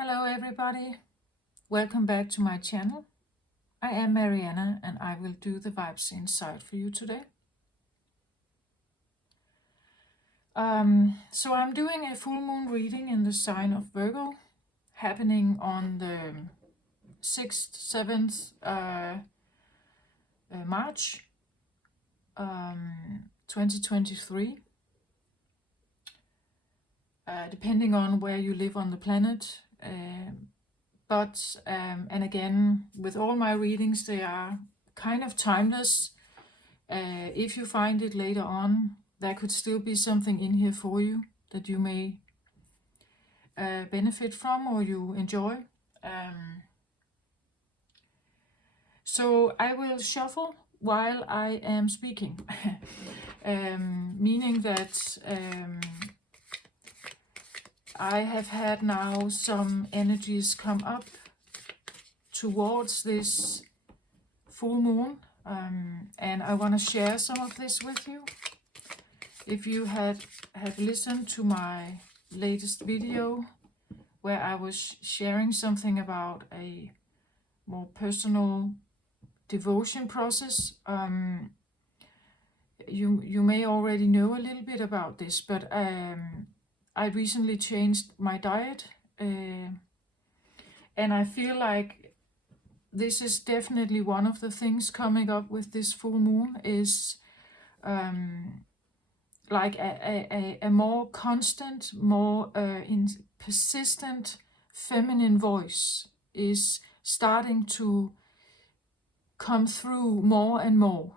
Hello everybody, welcome back to my channel. I am Mariana and I will do the vibes inside for you today. So I'm doing a full moon reading in the sign of Virgo, happening on the 6th, 7th March 2023. Depending on where you live on the planet. And again, with all my readings, they are kind of timeless. If you find it later on, there could still be something in here for you that you may benefit from or you enjoy. So I will shuffle while I am speaking, meaning that I have had now some energies come up towards this full moon, and I want to share some of this with you. If you have listened to my latest video where I was sharing something about a more personal devotion process, you may already know a little bit about this, but I recently changed my diet, and I feel like this is definitely one of the things coming up with this full moon is like a more constant, more persistent feminine voice is starting to come through more and more.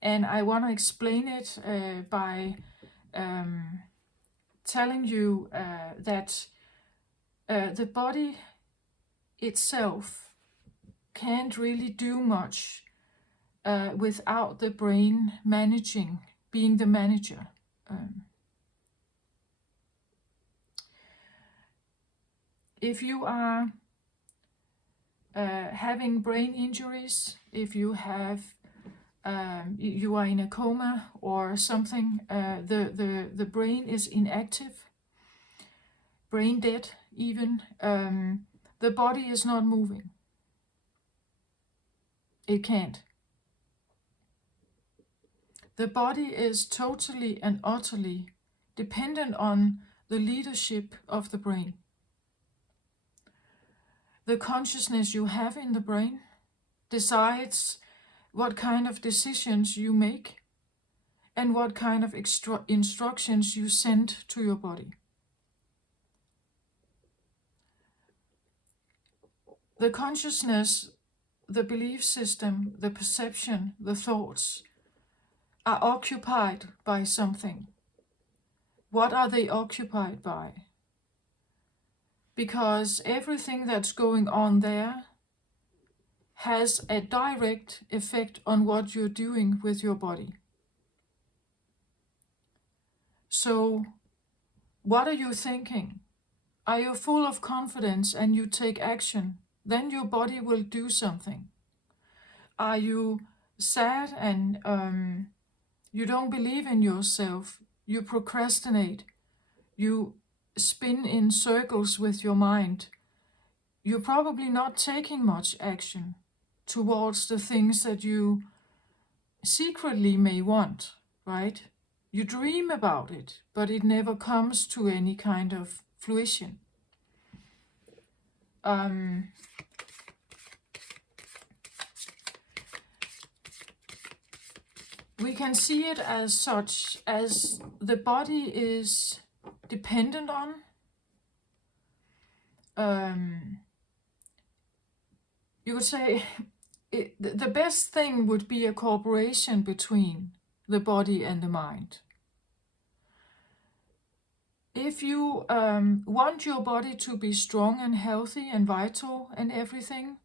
And I want to explain it by telling you that the body itself can't really do much without the brain being the manager. If you are having brain injuries, if you have you are in a coma or something, the brain is inactive, brain dead even, the body is not moving. It can't. The body is totally and utterly dependent on the leadership of the brain. The consciousness you have in the brain decides what kind of decisions you make and what kind of instructions you send to your body. The consciousness, the belief system, the perception, the thoughts are occupied by something. What are they occupied by? Because everything that's going on there has a direct effect on what you're doing with your body. So, what are you thinking? Are you full of confidence and you take action? Then your body will do something. Are you sad and you don't believe in yourself? You procrastinate. You spin in circles with your mind. You're probably not taking much action towards the things that you secretly may want, right? You dream about it, but it never comes to any kind of fruition. We can see it as such, as the body is dependent on. You would say the best thing would be a cooperation between the body and the mind. If you want your body to be strong and healthy and vital and everything,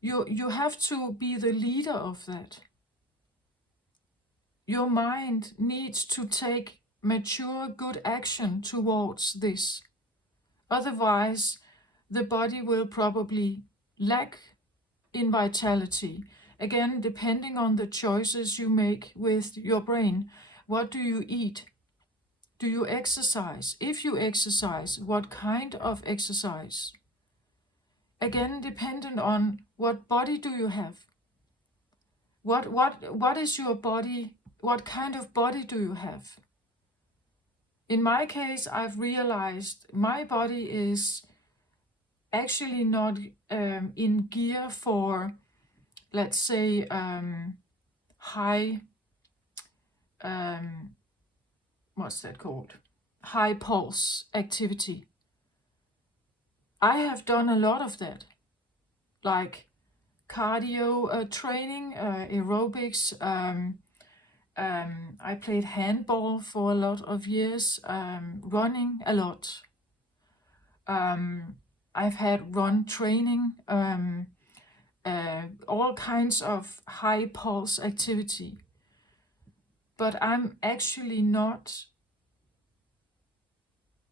you have to be the leader of that. Your mind needs to take mature, good action towards this. Otherwise, the body will probably lack in vitality. Again, depending on the choices you make with your brain. What do you eat? Do you exercise? If you exercise, what kind of exercise? Again, dependent on what body do you have? What is your body? What kind of body do you have? In my case, I've realized my body is actually not in gear for, let's say, high, what's that called? High pulse activity. I have done a lot of that, like cardio training, aerobics. I played handball for a lot of years, running a lot. I've had run training, all kinds of high pulse activity. But I'm actually not,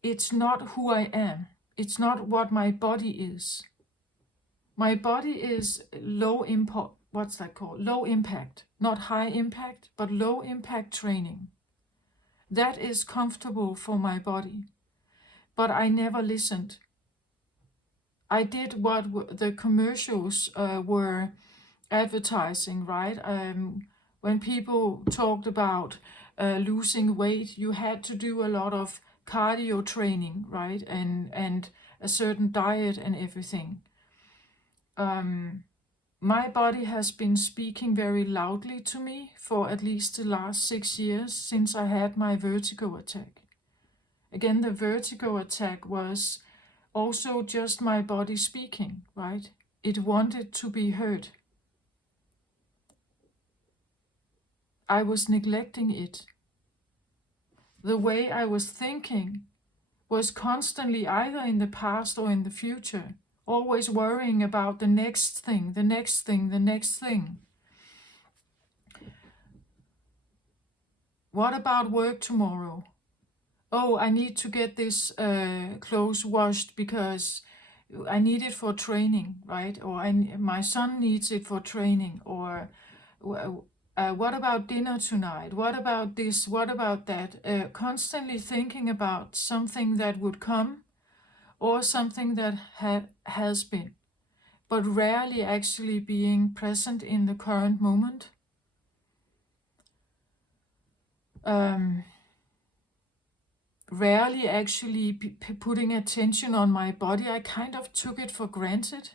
it's not who I am. It's not what my body is. My body is low impact, what's that called? Low impact, not high impact, but low impact training. That is comfortable for my body. But I never listened. I did what the commercials were advertising, right? When people talked about losing weight, you had to do a lot of cardio training, right? And a certain diet and everything. My body has been speaking very loudly to me for at least the last 6 years since I had my vertigo attack. Again, the vertigo attack was also just my body speaking, right? It wanted to be heard. I was neglecting it. The way I was thinking was constantly either in the past or in the future, always worrying about the next thing, the next thing, the next thing. What about work tomorrow? Oh, I need to get this clothes washed because I need it for training, right? Or my son needs it for training. Or what about dinner tonight? What about this? What about that? Constantly thinking about something that would come or something that has been, but rarely actually being present in the current moment. Rarely actually putting attention on my body. I kind of took it for granted.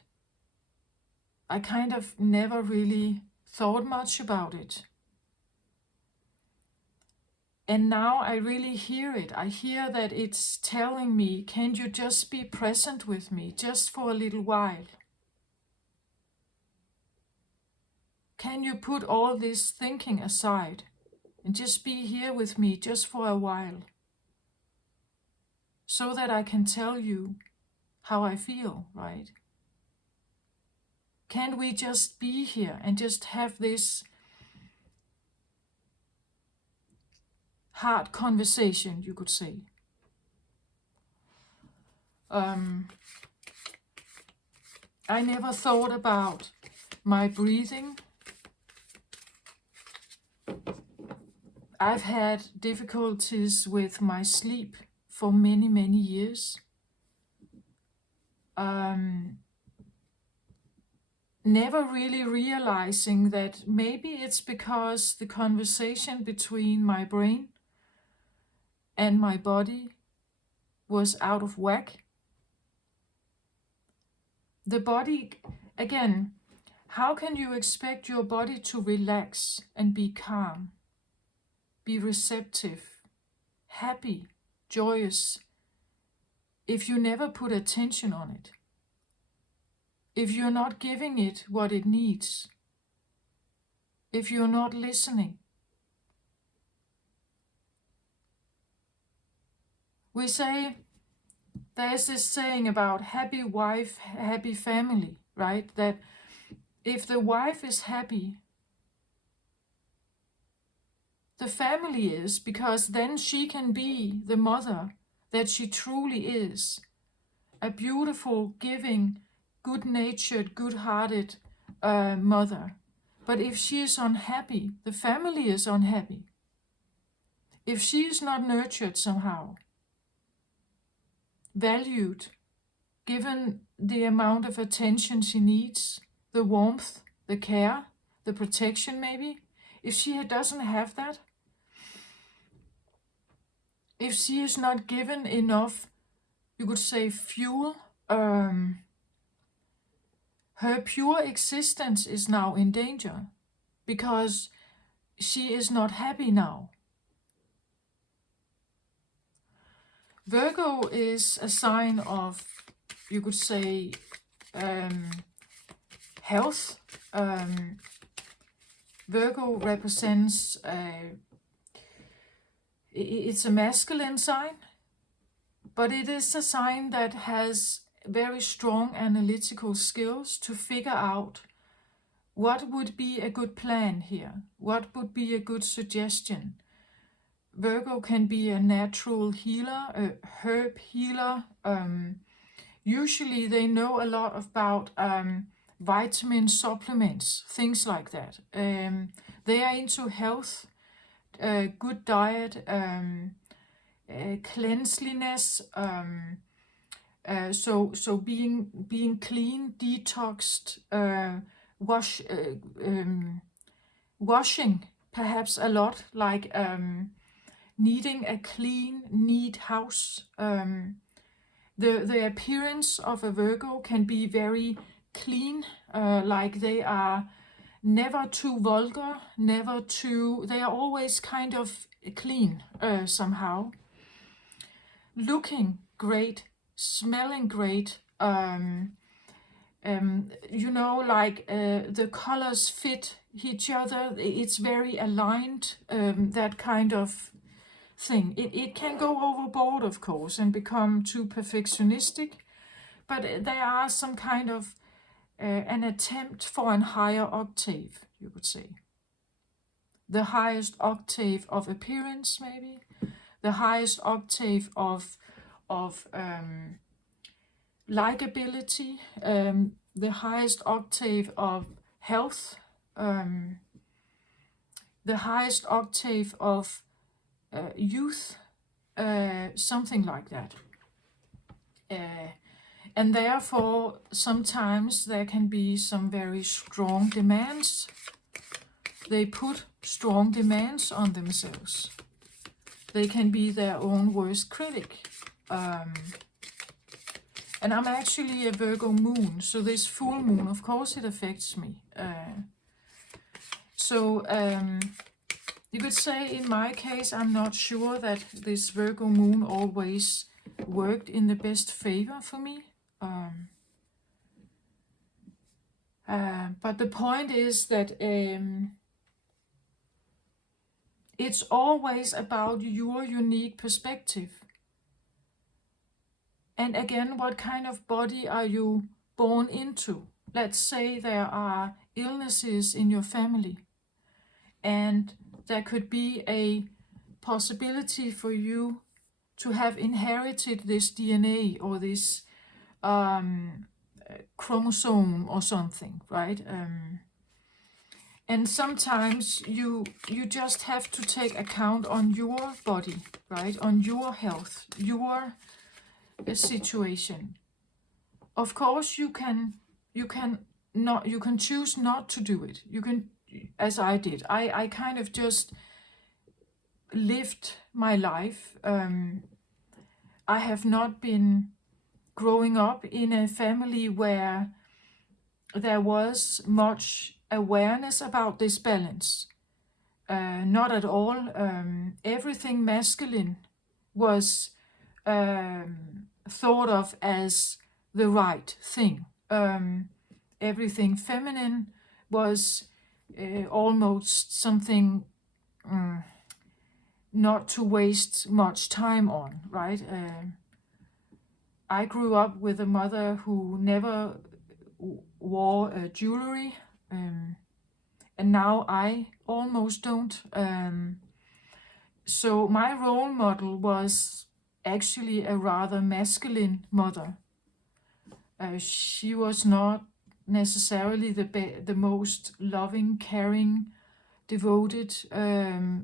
I kind of never really thought much about it. And now I really hear it. I hear that it's telling me, can you just be present with me just for a little while? Can you put all this thinking aside and just be here with me just for a while? So that I can tell you how I feel, right? Can we just be here and just have this hard conversation, you could say? I never thought about my breathing. I've had difficulties with my sleep for many, many years. Never really realizing that maybe it's because the conversation between my brain and my body was out of whack. The body, again, how can you expect your body to relax and be calm, be receptive, happy, joyous, if you never put attention on it? If you're not giving it what it needs, if you're not listening. We say, there's this saying about happy wife, happy family, right? That if the wife is happy, the family is, because then she can be the mother that she truly is. A beautiful, giving, good-natured, good-hearted mother. But if she is unhappy, the family is unhappy. if she is not nurtured somehow, valued, given the amount of attention she needs, the warmth, the care, the protection maybe, if she doesn't have that, if she is not given enough, you could say, fuel, her pure existence is now in danger because she is not happy now. Virgo is a sign of, you could say, health. Virgo represents, it's a masculine sign, but it is a sign that has very strong analytical skills to figure out what would be a good plan here, what would be a good suggestion. Virgo can be a natural healer, a herb healer. Usually they know a lot about vitamin supplements, things like that. They are into health, good diet, cleanliness, so being clean, detoxed, washing perhaps a lot, like needing a clean, neat house. The appearance of a Virgo can be very clean, like they are never too vulgar, they are always kind of clean somehow. Looking great, smelling great, like the colors fit each other, it's very aligned, that kind of thing. It can go overboard, of course, and become too perfectionistic, but there are some kind of an attempt for a higher octave, you could say. The highest octave of appearance, maybe. The highest octave of likability. The highest octave of health. The highest octave of youth. Something like that. And therefore, sometimes there can be some very strong demands. They put strong demands on themselves. They can be their own worst critic. And I'm actually a Virgo moon, so this full moon, of course, it affects me. You could say, in my case, I'm not sure that this Virgo moon always worked in the best favor for me. But the point is that it's always about your unique perspective. And again, what kind of body are you born into? Let's say there are illnesses in your family, and there could be a possibility for you to have inherited this DNA or this chromosome or something, right? And sometimes you just have to take account on your body, right? On your health, your situation. Of course, you can choose not to do it. You can, as I did. I kind of just lived my life. I have not been growing up in a family where there was much awareness about this balance. Not at all. Everything masculine was thought of as the right thing. Everything feminine was almost something not to waste much time on, right? I grew up with a mother who never wore jewelry, and now I almost don't. So my role model was actually a rather masculine mother. She was not necessarily the most loving, caring, devoted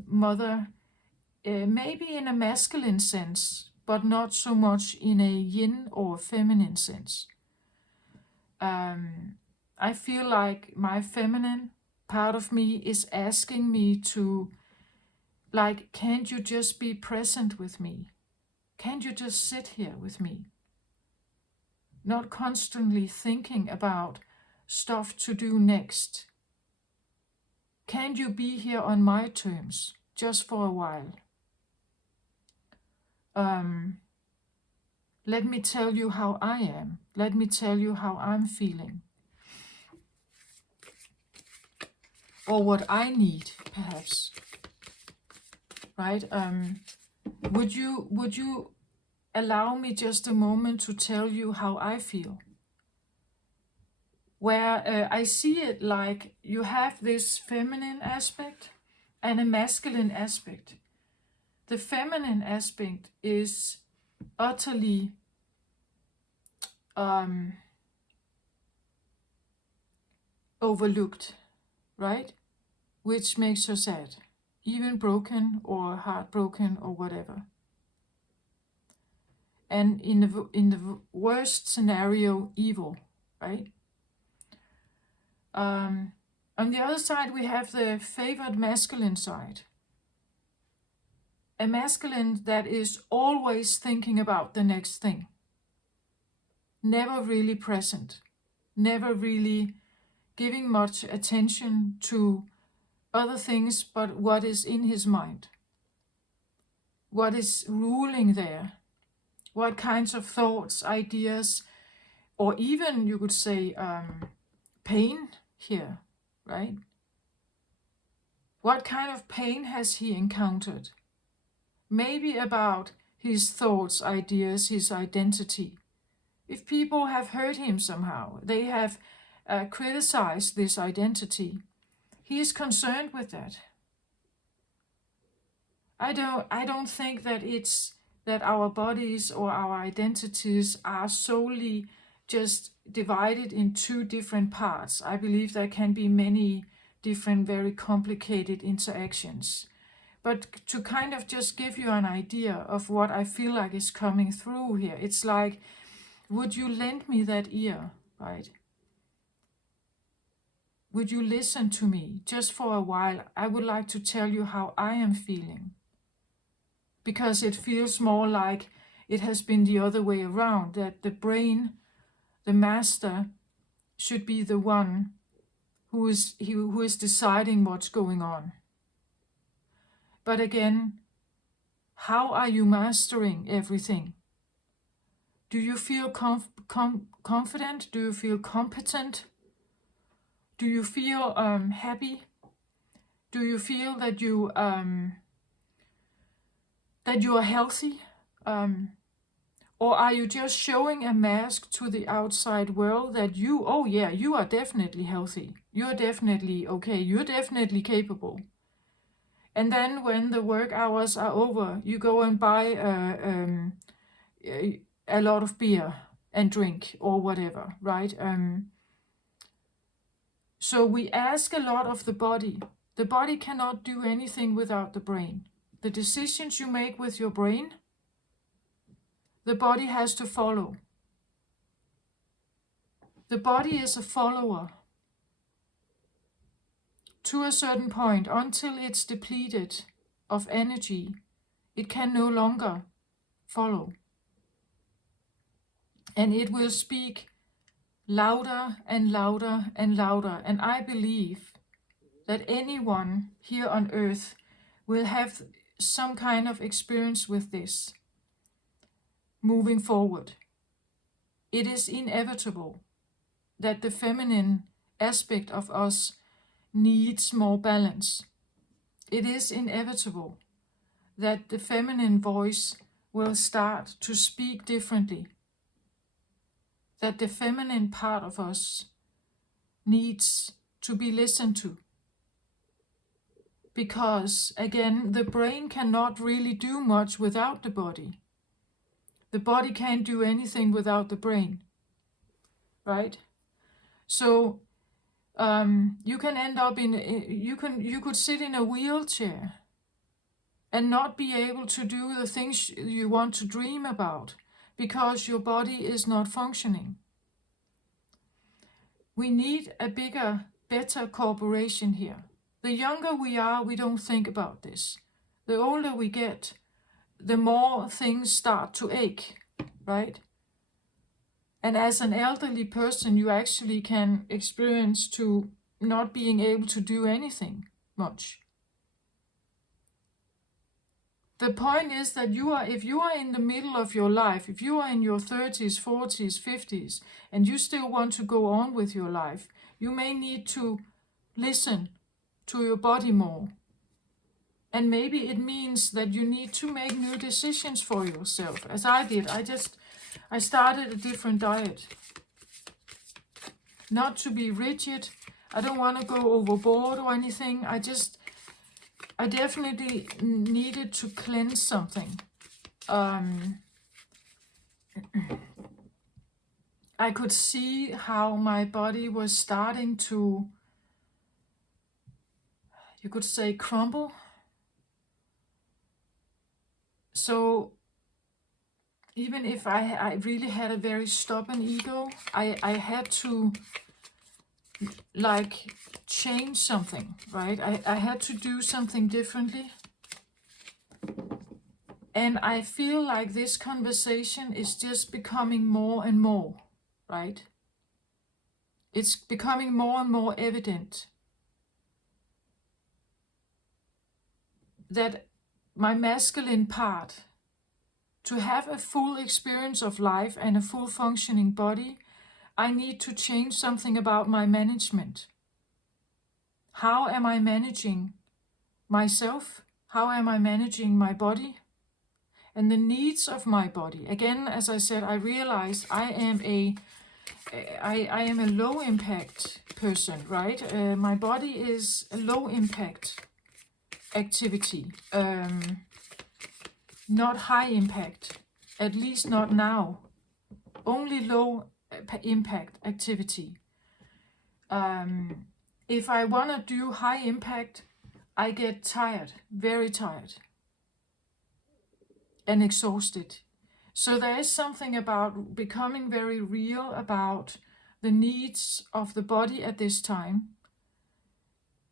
mother maybe in a masculine sense, but not so much in a yin or feminine sense. I feel like my feminine part of me is asking me to, like, can't you just be present with me? Can't you just sit here with me? Not constantly thinking about stuff to do next. Can't you be here on my terms, just for a while? Let me tell you how I am. Let me tell you how I'm feeling. Or what I need, perhaps. Right? Would you allow me just a moment to tell you how I feel? Where I see it like you have this feminine aspect and a masculine aspect. The feminine aspect is utterly overlooked, right? Which makes her sad, even broken or heartbroken or whatever. And in the worst scenario, evil, right? On the other side, we have the favored masculine side. A masculine that is always thinking about the next thing. Never really present. Never really giving much attention to other things but what is in his mind. What is ruling there. What kinds of thoughts, ideas, or even you could say pain here, right? What kind of pain has he encountered? Maybe about his thoughts, ideas, his identity. If people have hurt him somehow, they have criticized this identity, he is concerned with that. I don't think that it's that our bodies or our identities are solely just divided in two different parts. I believe there can be many different, very complicated interactions. But to kind of just give you an idea of what I feel like is coming through here, it's like, would you lend me that ear, right? Would you listen to me just for a while? I would like to tell you how I am feeling. Because it feels more like it has been the other way around, that the brain, the master, should be the one who is deciding what's going on. But again, how are you mastering everything? Do you feel confident? Do you feel competent? Do you feel happy? Do you feel that you are healthy? Or are you just showing a mask to the outside world that you are definitely healthy. You're definitely okay. You're definitely capable. And then when the work hours are over, you go and buy a lot of beer and drink or whatever, right? So we ask a lot of the body. The body cannot do anything without the brain. The decisions you make with your brain, the body has to follow. The body is a follower to a certain point. Until it's depleted of energy, it can no longer follow. And it will speak louder and louder and louder. And I believe that anyone here on earth will have some kind of experience with this moving forward. It is inevitable that the feminine aspect of us needs more balance. It is inevitable that the feminine voice will start to speak differently. That the feminine part of us needs to be listened to. Because, again, the brain cannot really do much without the body. The body can't do anything without the brain, right? So you can end up you could sit in a wheelchair and not be able to do the things you want to dream about because your body is not functioning. We need a bigger, better cooperation here. The younger we are, we don't think about this. The older we get, the more things start to ache, right? And as an elderly person, you actually can experience to not being able to do anything much. The point is that if you are in the middle of your life, if you are in your 30s, 40s, 50s, and you still want to go on with your life, you may need to listen to your body more. And maybe it means that you need to make new decisions for yourself, as I did. I started a different diet. Not to be rigid. I don't want to go overboard or anything. I definitely needed to cleanse something. I could see how my body was starting to, you could say, crumble. So even if I really had a very stubborn ego, I had to like change something, right? I had to do something differently. And I feel like this conversation is just becoming more and more, right? It's becoming more and more evident that my masculine part, to have a full experience of life and a full functioning body, I need to change something about my management. How am I managing myself? How am I managing my body? And the needs of my body. Again, as I said, I realize I am a low impact person, right? My body is a low impact activity. Not high impact, at least not now. Only low impact activity. If I want to do high impact, I get tired, very tired, and exhausted. So there is something about becoming very real about the needs of the body at this time.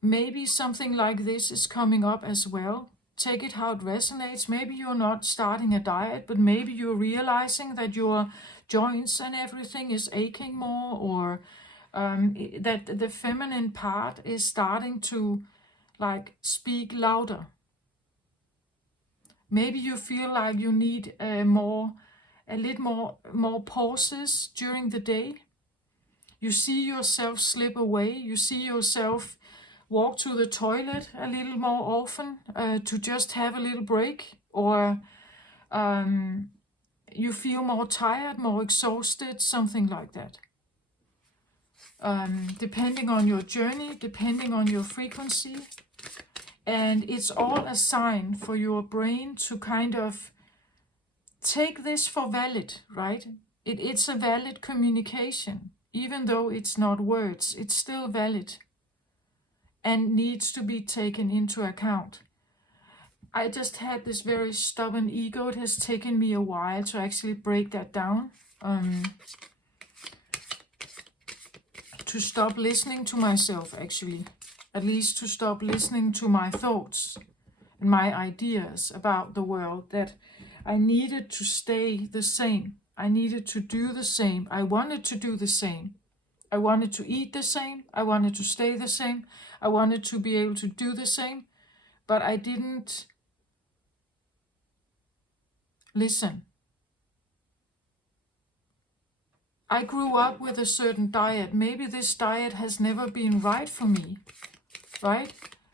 Maybe something like this is coming up as well. Take it how it resonates. Maybe you're not starting a diet, but maybe you're realizing that your joints and everything is aching more, or that the feminine part is starting to like speak louder. Maybe you feel like you need a little more pauses during the day. You see yourself slip away. You see yourself walk to the toilet a little more often to just have a little break, or you feel more tired, more exhausted, something like that. Depending on your journey, depending on your frequency. And it's all a sign for your brain to kind of take this for valid, right? It's a valid communication. Even though it's not words, it's still valid and needs to be taken into account. I just had this very stubborn ego. It has taken me a while to actually break that down. To stop listening to myself, actually. At least to stop listening to my thoughts and my ideas about the world, that I needed to stay the same. I needed to do the same. I wanted to do the same. I wanted to eat the same. I wanted to stay the same. I wanted to be able to do the same. But I didn't listen. I grew up with a certain diet. Maybe this diet has never been right for me, right?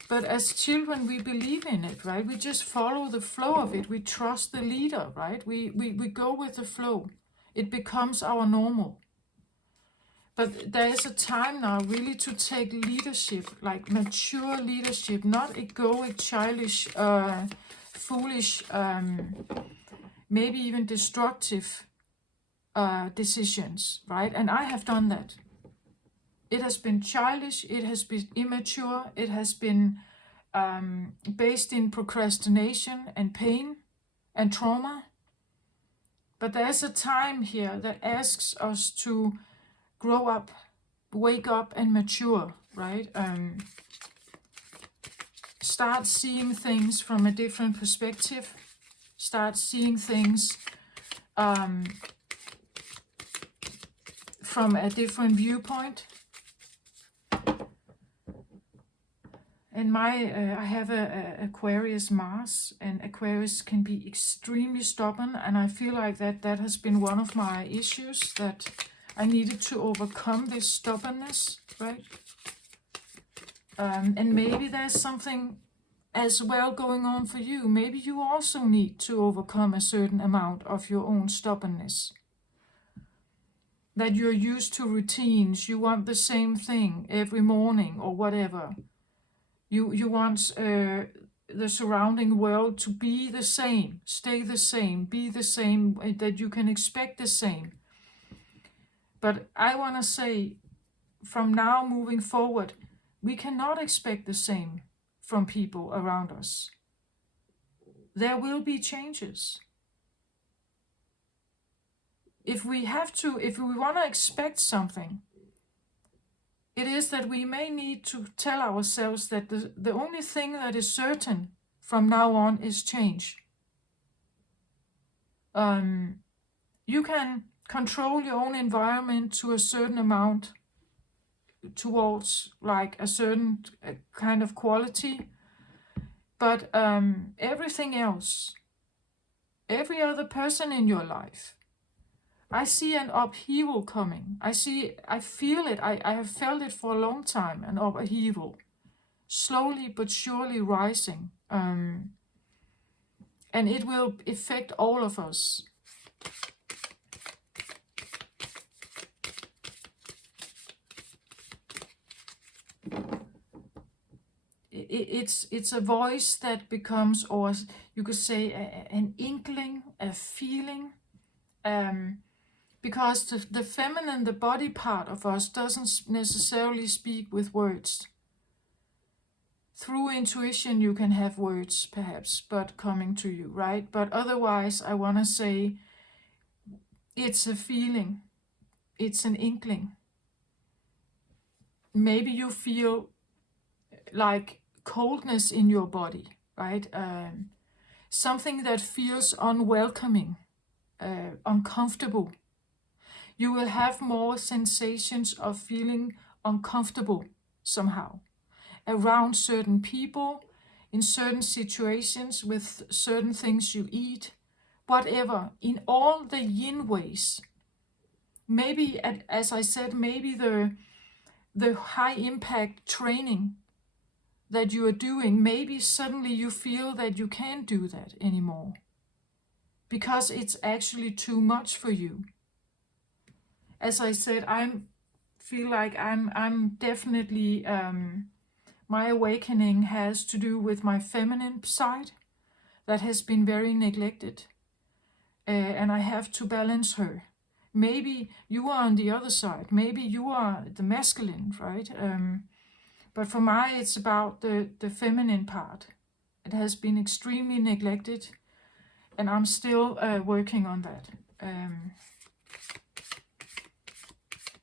But as children, we believe in it, right? We just follow the flow of it. We trust the leader, right? We go with the flow. It becomes our normal. But there is a time now really to take leadership, like mature leadership, not egoic, childish, foolish, maybe even destructive decisions, right? And I have done that. It has been childish, it has been immature, it has been based in procrastination and pain and trauma. But there's a time here that asks us to grow up, wake up and mature, right? Start seeing things from a different perspective. Start seeing things from a different viewpoint. And I have a Aquarius Mars, and Aquarius can be extremely stubborn, and I feel like that has been one of my issues, that I needed to overcome this stubbornness, right? And maybe there's something as well going on for you. Maybe you also need to overcome a certain amount of your own stubbornness. That you're used to routines, you want the same thing every morning or whatever. You want the surrounding world to be the same, stay the same, be the same, that you can expect the same. But I want to say, from now moving forward, we cannot expect the same from people around us. There will be changes. If we want to expect something, it is that we may need to tell ourselves that the only thing that is certain from now on is change. You can control your own environment to a certain amount, towards like a certain kind of quality, but everything else, every other person in your life, I see an upheaval coming. I feel it. I have felt it for a long time, an upheaval, slowly but surely rising. And it will affect all of us. It's a voice that becomes, or you could say, an inkling, a feeling. Because the feminine, the body part of us, doesn't necessarily speak with words. Through intuition you can have words, perhaps, but coming to you, right? But otherwise, I want to say, it's a feeling. It's an inkling. Maybe you feel like coldness in your body, right? Something that feels unwelcoming, uncomfortable. You will have more sensations of feeling uncomfortable somehow around certain people, in certain situations, with certain things you eat, whatever, in all the yin ways. Maybe, as I said, maybe the high impact training that you are doing, maybe suddenly you feel that you can't do that anymore because it's actually too much for you. As I said, feel like I'm definitely, my awakening has to do with my feminine side that has been very neglected, and I have to balance her. Maybe you are on the other side. Maybe you are the masculine, right? But for me, it's about the feminine part. It has been extremely neglected, and I'm still working on that.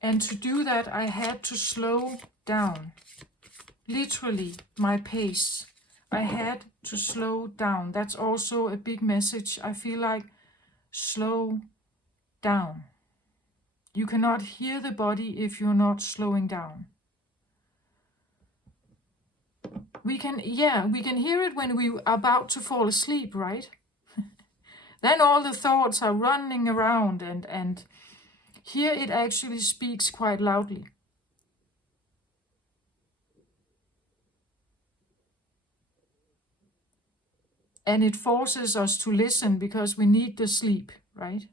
And to do that, I had to slow down. Literally, my pace. I had to slow down. That's also a big message. I feel like, slow down. You cannot hear the body if you're not slowing down. We can hear it when we are about to fall asleep, right? Then all the thoughts are running around, and here it actually speaks quite loudly. And it forces us to listen because we need the sleep, right?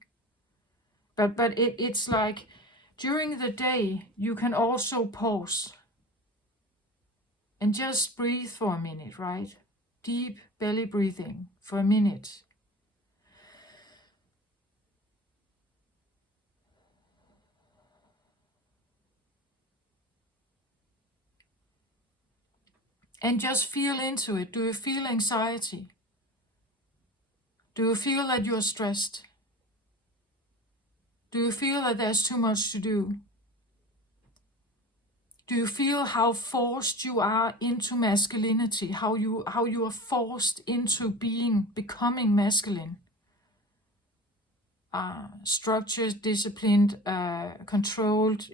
But it's like, during the day, you can also pause and just breathe for a minute, right? Deep belly breathing for a minute. And just feel into it. Do you feel anxiety? Do you feel that you're stressed? Do you feel that there's too much to do? Do you feel how forced you are into masculinity? How you are forced into becoming masculine? Structured, disciplined, controlled,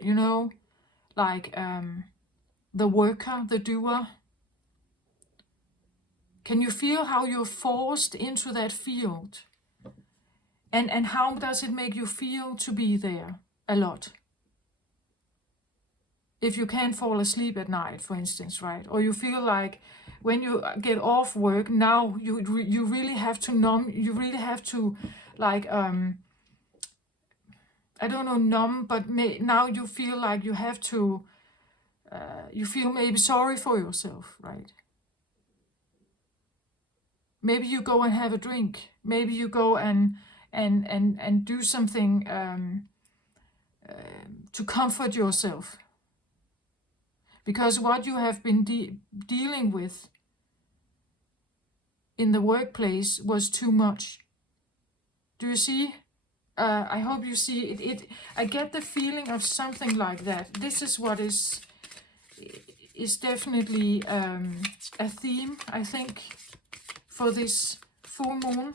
like the worker, the doer. Can you feel how you're forced into that field? And how does it make you feel to be there a lot? If you can't fall asleep at night, for instance, right? Or you feel like when you get off work, now you really have to you really have to, like, I don't know, but now you feel like you have to, you feel maybe sorry for yourself, right? Maybe you go and have a drink. Maybe you go and do something to comfort yourself. Because what you have been dealing with in the workplace was too much. Do you see? I hope you see it. I get the feeling of something like that. This is what is definitely a theme, I think, for this full moon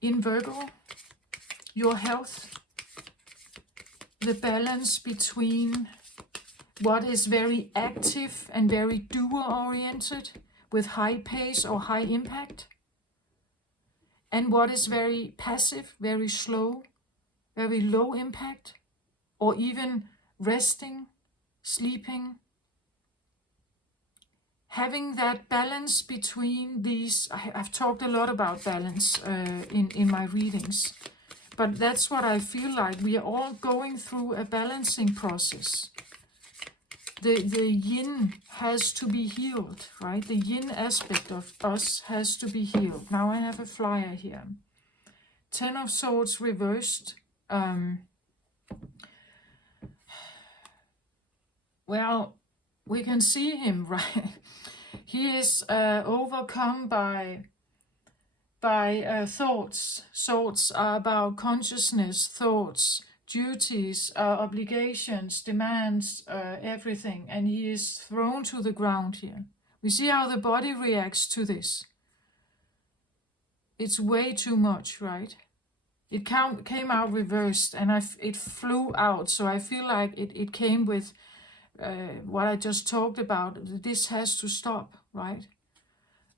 in Virgo. Your health, the balance between what is very active and very doer-oriented with high pace or high impact, and what is very passive, very slow, very low impact, or even resting, sleeping. Having that balance between these, I've talked a lot about balance in my readings, but that's what I feel like. We are all going through a balancing process. The yin has to be healed, right? The yin aspect of us has to be healed. Now I have a flyer here. 10 of Swords reversed. Well, we can see him, right? He is overcome by thoughts. Thoughts are about consciousness, thoughts, duties, obligations, demands, everything. And he is thrown to the ground here. We see how the body reacts to this. It's way too much, right? It came out reversed and it flew out. So I feel like it came with what I just talked about. This has to stop, right?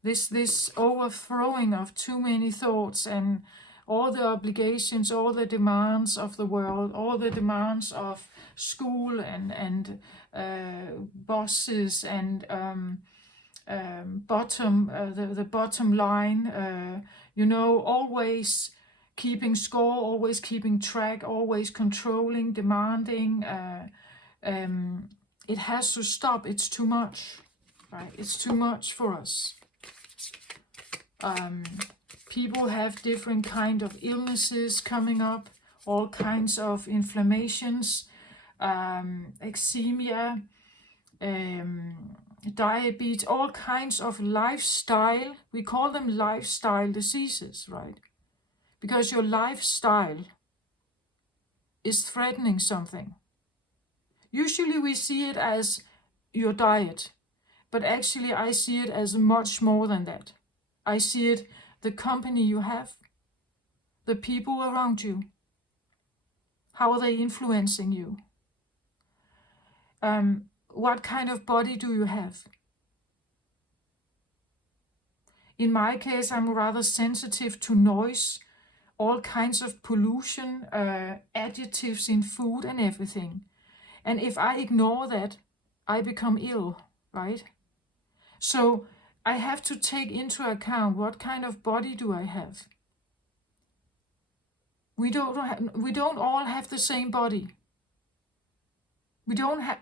This overthrowing of too many thoughts and all the obligations, all the demands of the world, all the demands of school and bosses and the bottom line, always keeping score, always keeping track, always controlling, demanding. It has to stop. It's too much, right? It's too much for us. People have different kind of illnesses coming up, all kinds of inflammations, eczema, diabetes, all kinds of lifestyle. We call them lifestyle diseases, right? Because your lifestyle is threatening something. Usually we see it as your diet, but actually I see it as much more than that. I see it the company you have, the people around you. How are they influencing you? What kind of body do you have? In my case, I'm rather sensitive to noise, all kinds of pollution, additives in food and everything. And if I ignore that, I become ill, right? So I have to take into account what kind of body do I have. We don't all have the same body. We don't have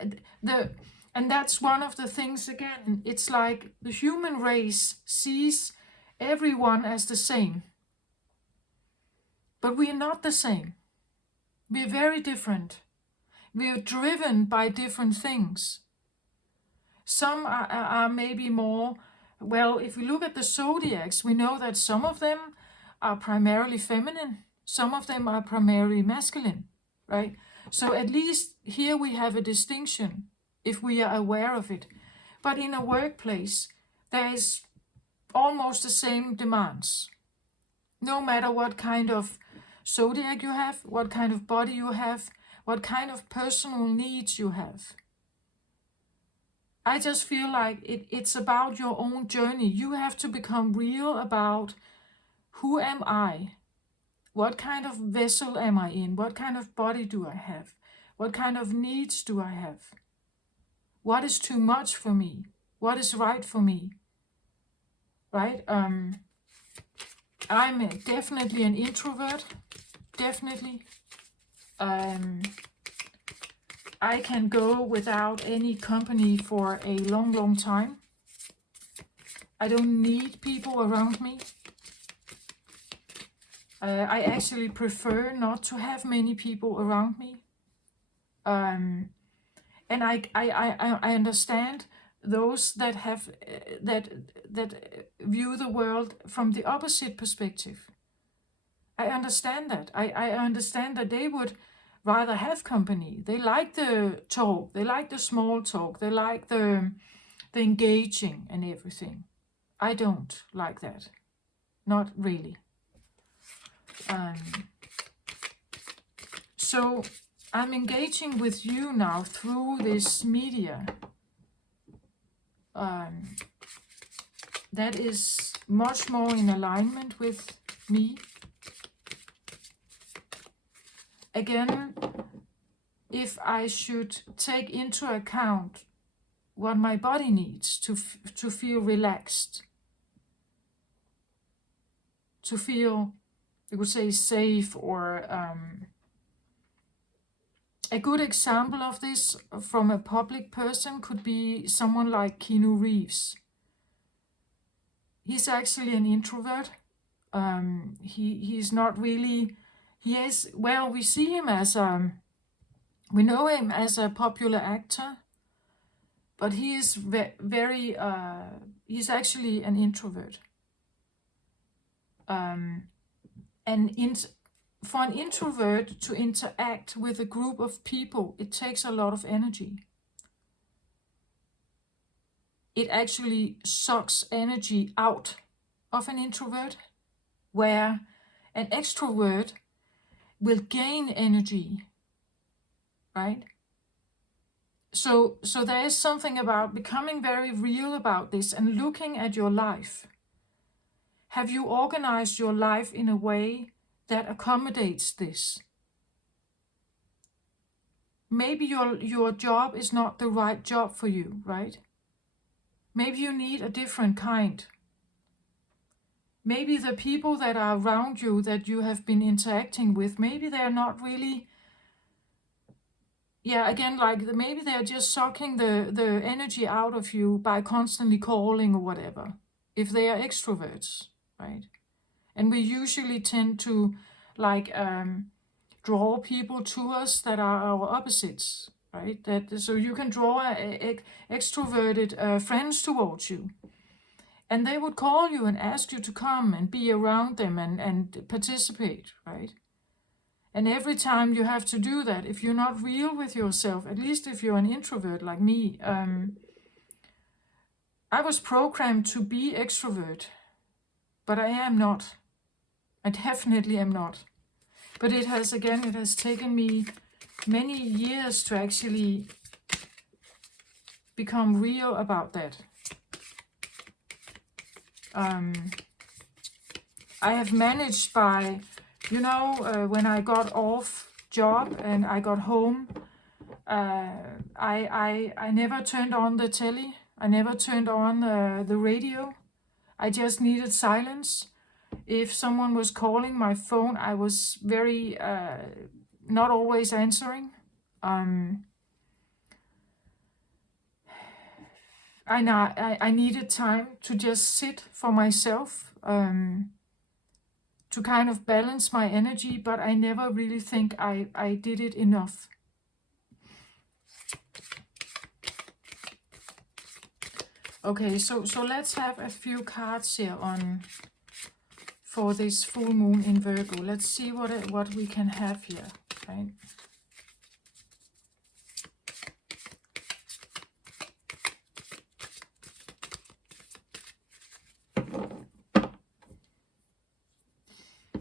and that's one of the things again. It's like the human race sees everyone as the same. But we are not the same. We are very different. We are driven by different things. Some are maybe more, well, if we look at the zodiacs, we know that some of them are primarily feminine, some of them are primarily masculine, right? So at least here we have a distinction if we are aware of it. But in a workplace, there is almost the same demands. No matter what kind of zodiac you have, what kind of body you have, what kind of personal needs you have. I just feel like it's about your own journey. You have to become real about, who am I? What kind of vessel am I in? What kind of body do I have? What kind of needs do I have? What is too much for me? What is right for me? Right? I'm definitely an introvert. Definitely. I can go without any company for a long, long time. I don't need people around me. I actually prefer not to have many people around me. And I understand those that have that view the world from the opposite perspective. I understand that. I understand that they would rather have company. They like the talk. They like the small talk. They like the engaging and everything. I don't like that. Not really. So I'm engaging with you now through this media. That is much more in alignment with me. Again, if I should take into account what my body needs to feel relaxed, to feel, you could say, safe, or a good example of this from a public person could be someone like Keanu Reeves. He's actually an introvert. He's not really, he is, well, we see him as we know him as a popular actor, but he is very, he's actually an introvert. For an introvert to interact with a group of people, it takes a lot of energy. It actually sucks energy out of an introvert, where an extrovert will gain energy, right? So there is something about becoming very real about this and looking at your life. Have you organized your life in a way that accommodates this? Maybe your job is not the right job for you, right? Maybe you need a different kind. Maybe the people that are around you that you have been interacting with, maybe they're not really, maybe they're just sucking the energy out of you by constantly calling or whatever, if they are extroverts, right? And we usually tend to draw people to us that are our opposites, right? So you can draw extroverted friends towards you, and they would call you and ask you to come and be around them and participate, right? And every time you have to do that, if you're not real with yourself, at least if you're an introvert like me, I was programmed to be extrovert, but I am not. I definitely am not. But it has taken me many years to actually become real about that. I have managed by, when I got off job and I got home, I never turned on the telly. I never turned on the radio. I just needed silence. If someone was calling my phone, I was very not always answering. I needed time to just sit for myself, to kind of balance my energy, but I never really think I did it enough. Okay, so let's have a few cards here on for this full moon in Virgo. Let's see what we can have here, right?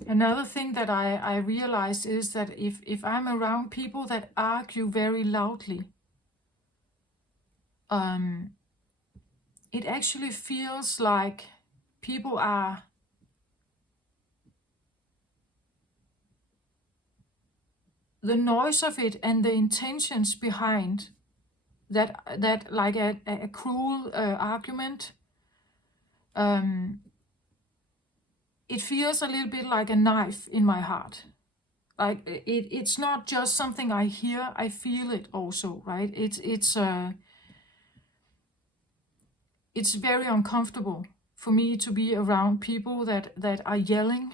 Another thing that I realized is that if I'm around people that argue very loudly, it actually feels like people are the noise of it and the intentions behind that like a cruel argument. It feels a little bit like a knife in my heart. Like it's not just something I hear, I feel it also, right? It's very uncomfortable for me to be around people that are yelling,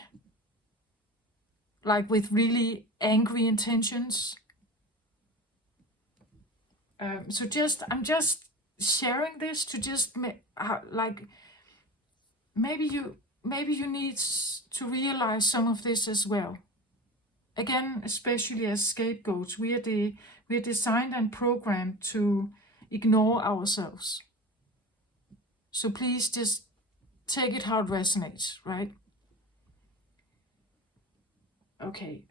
like with really angry intentions. So I'm just sharing this to just like maybe you need to realize some of this as well. Again, especially as scapegoats, we're designed and programmed to ignore ourselves. So please just take it how it resonates, right? Okay.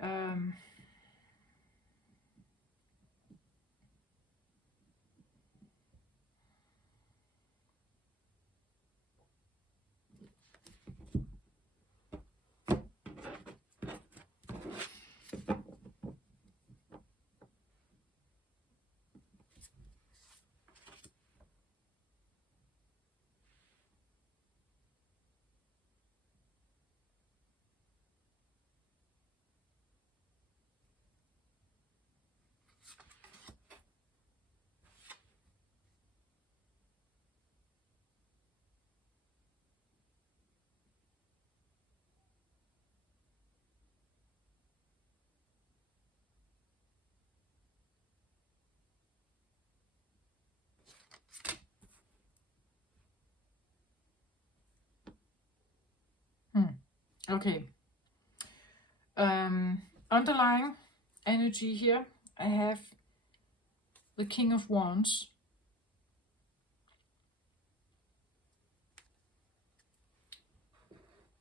Okay. Underlying energy here, I have the King of Wands.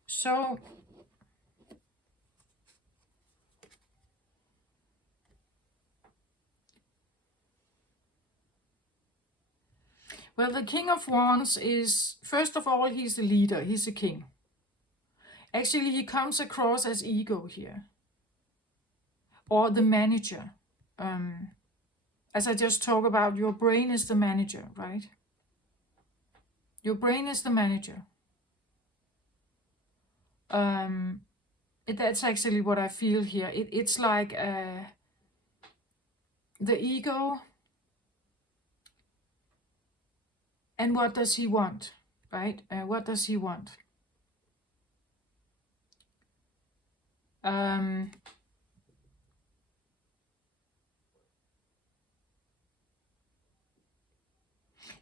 So well, the King of Wands is, first of all, he's the leader, he's a king. Actually, he comes across as ego here, or the manager. As I just talked about, your brain is the manager, right? Your brain is the manager. That's actually what I feel here. It's like the ego, and what does he want, right? What does he want?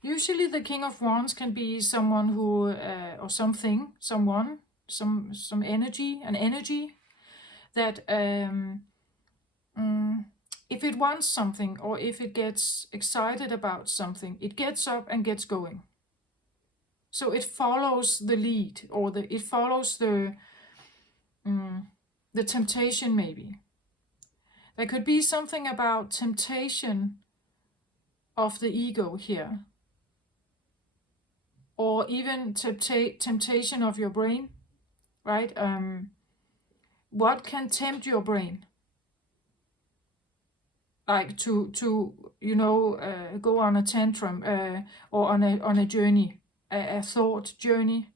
Usually the King of Wands can be someone who, or something, someone, some energy, an energy that if it wants something or if it gets excited about something, it gets up and gets going. So it follows the lead, or it follows the temptation maybe. There could be something about temptation of the ego here, or even temptation of your brain, right? What can tempt your brain? Like to go on a tantrum, or on a journey, a thought journey,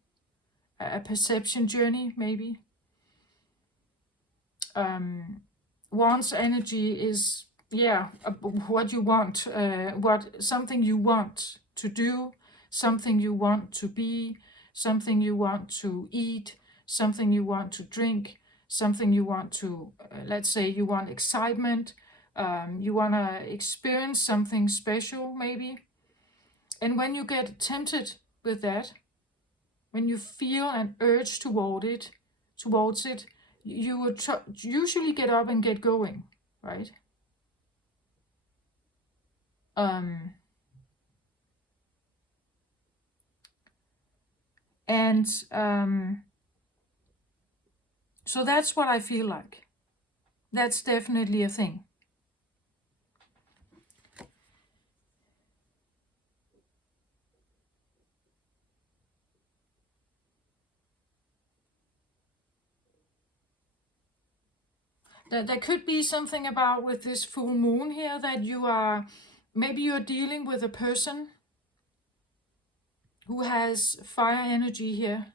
a perception journey, maybe. One's energy is, what you want, something you want to do, something you want to be, something you want to eat, something you want to drink, something you want to, let's say you want excitement, you want to experience something special maybe. And when you get tempted with that, when you feel an urge towards it, you would usually get up and get going, right? And so that's what I feel like. That's definitely a thing. There could be something about with this full moon here that maybe you're dealing with a person who has fire energy here,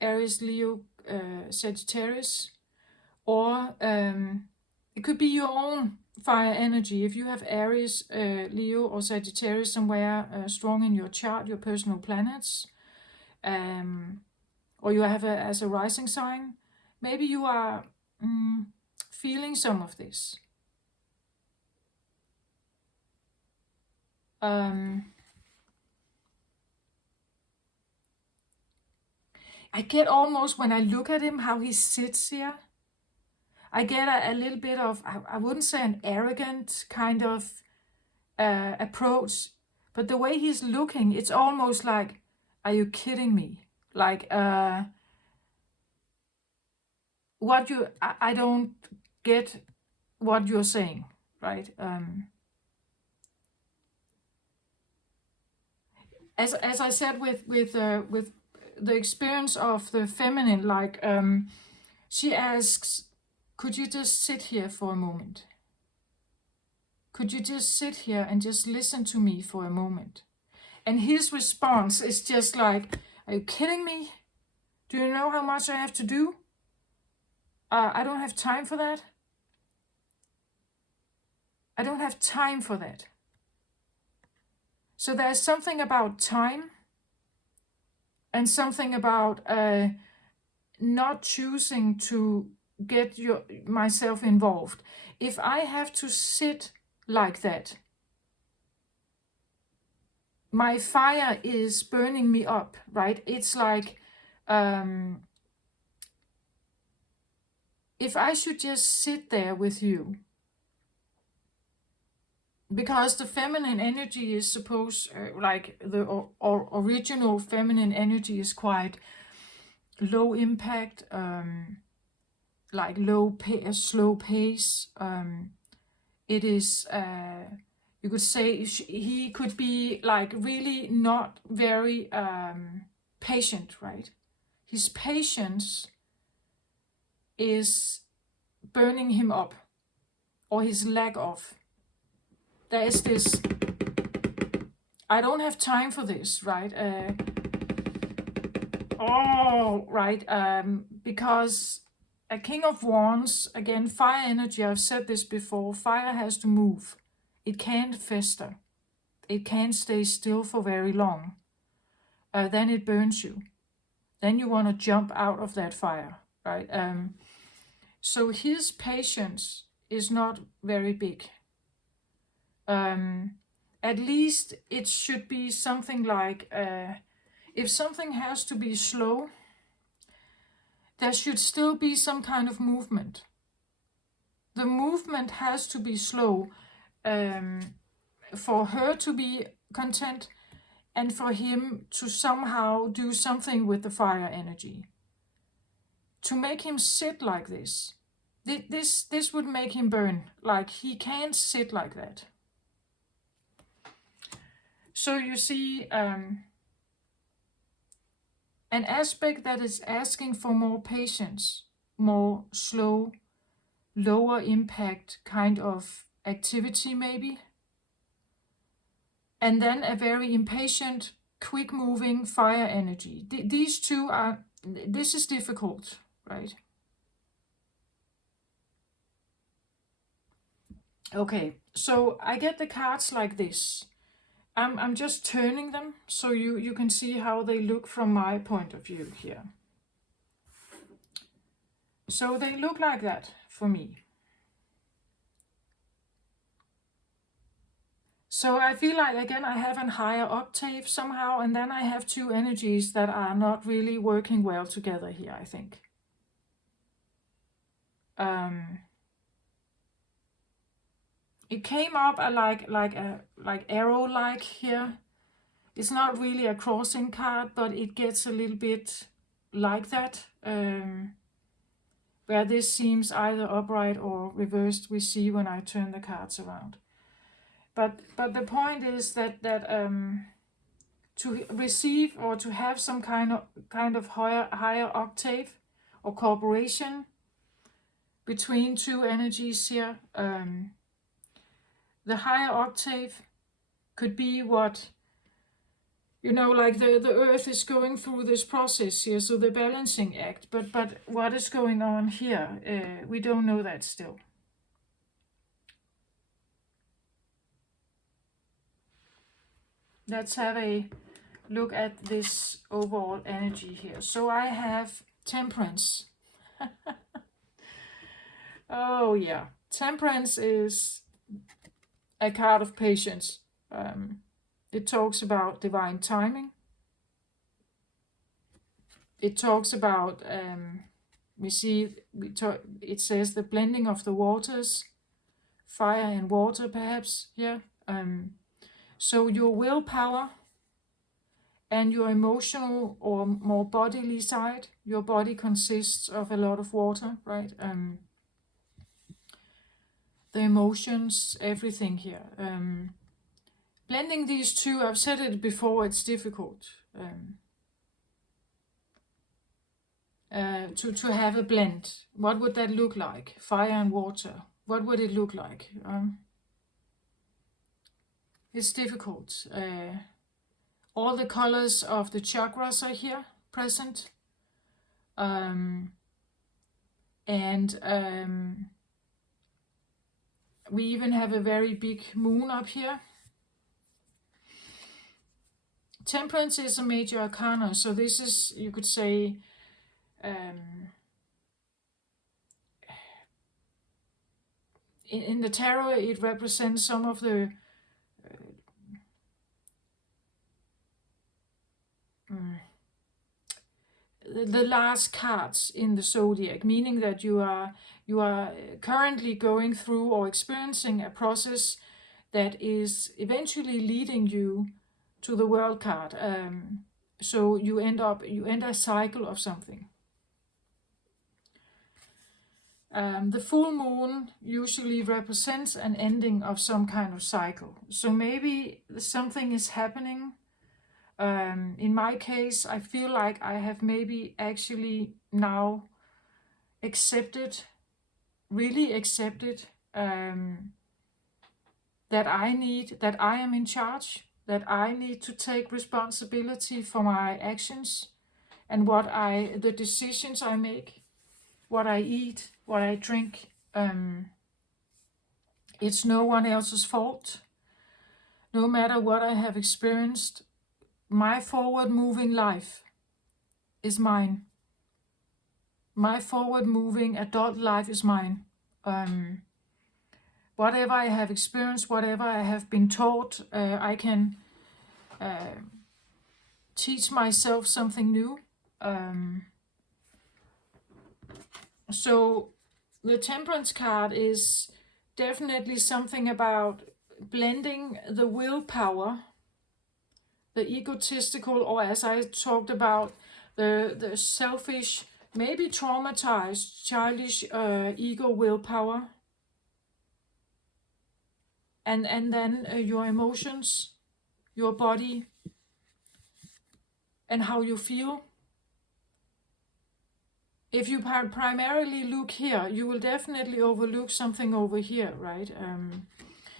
Aries, Leo, Sagittarius, or it could be your own fire energy. If you have Aries, Leo, or Sagittarius somewhere strong in your chart, your personal planets, or you have as a rising sign, maybe you are feeling some of this. I get almost, when I look at him, how he sits here, I get a little bit of, I wouldn't say an arrogant kind of approach, but the way he's looking, it's almost like, are you kidding me? Like, I don't get what you're saying, right? As I said with the experience of the feminine, like she asks, could you just sit here for a moment? Could you just sit here and just listen to me for a moment? And his response is just like, are you kidding me? Do you know how much I have to do? I don't have time for that. I don't have time for that. So there's something about time and something about not choosing to get myself involved. If I have to sit like that, my fire is burning me up, right? It's like, if I should just sit there with you, because the feminine energy is supposed, like the original feminine energy is quite low impact, like slow pace. It is, you could say, he could be like really not very patient, right? His patience is burning him up, or his lack of. There is this, I don't have time for this, right? Because a King of Wands, again, fire energy, I've said this before, fire has to move. It can't fester. It can't stay still for very long. Then it burns you. Then you want to jump out of that fire, right? So his patience is not very big. At least it should be something like, if something has to be slow, there should still be some kind of movement. The movement has to be slow for her to be content and for him to somehow do something with the fire energy. To make him sit like this, this would make him burn. Like, he can't sit like that. So you see, an aspect that is asking for more patience, more slow, lower impact kind of activity maybe. And then a very impatient, quick moving fire energy. These two are, this is difficult, right? Okay, so I get the cards like this. I'm just turning them so you can see how they look from my point of view here. So they look like that for me. So I feel like, again, I have a higher octave somehow, and then I have two energies that are not really working well together here, I think. It came up like arrow-like here. It's not really a crossing card, but it gets a little bit like that. Where this seems either upright or reversed, we see when I turn the cards around. But the point is that to receive or to have some kind of higher octave or cooperation between two energies here, the higher octave could be what, like the earth is going through this process here, so the balancing act, but what is going on here, we don't know that still. Let's have a look at this overall energy here. So I have Temperance. Oh yeah, Temperance is a card of patience. It talks about divine timing. It talks about, it says the blending of the waters, fire and water perhaps, yeah. So your willpower and your emotional or more bodily side, your body consists of a lot of water, right? The emotions, everything here. Blending these two, I've said it before, it's difficult to have a blend. What would that look like? Fire and water. What would it look like? It's difficult. All the colors of the chakras are here present. We even have a very big moon up here. Temperance is a major arcana, so this is, you could say, in the tarot, it represents some of the last cards in the zodiac, meaning that you are currently going through or experiencing a process that is eventually leading you to the World card. So you enter a cycle of something. The full moon usually represents an ending of some kind of cycle. So maybe something is happening. In my case, I feel like I have maybe actually now really accepted that I am in charge, that I need to take responsibility for my actions and the decisions I make, what I eat, what I drink. It's no one else's fault. No matter what I have experienced, my forward moving life is mine. My forward moving adult life is mine. Whatever I have experienced, whatever I have been taught, I can teach myself something new. So the Temperance card is definitely something about blending the willpower, the egotistical, or as I talked about, the selfish, maybe traumatized, childish ego willpower, and then your emotions, your body, and how you feel. If you primarily look here, you will definitely overlook something over here, right?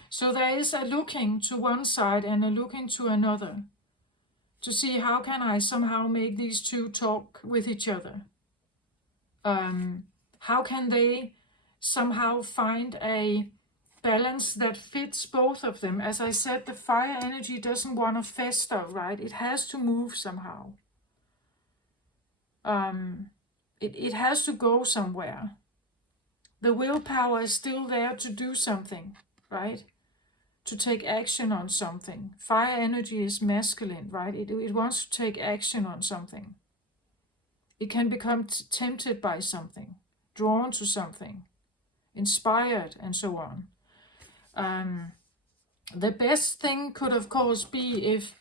So there is a looking to one side and a looking to another, to see how can I somehow make these two talk with each other. How can they somehow find a balance that fits both of them? As I said, the fire energy doesn't want to fester, right? It has to move somehow. It has to go somewhere. The willpower is still there to do something, right? to take action on something. Fire energy is masculine, right? It wants to take action on something. It can become tempted by something, drawn to something, inspired, and so on. The best thing could, of course, be if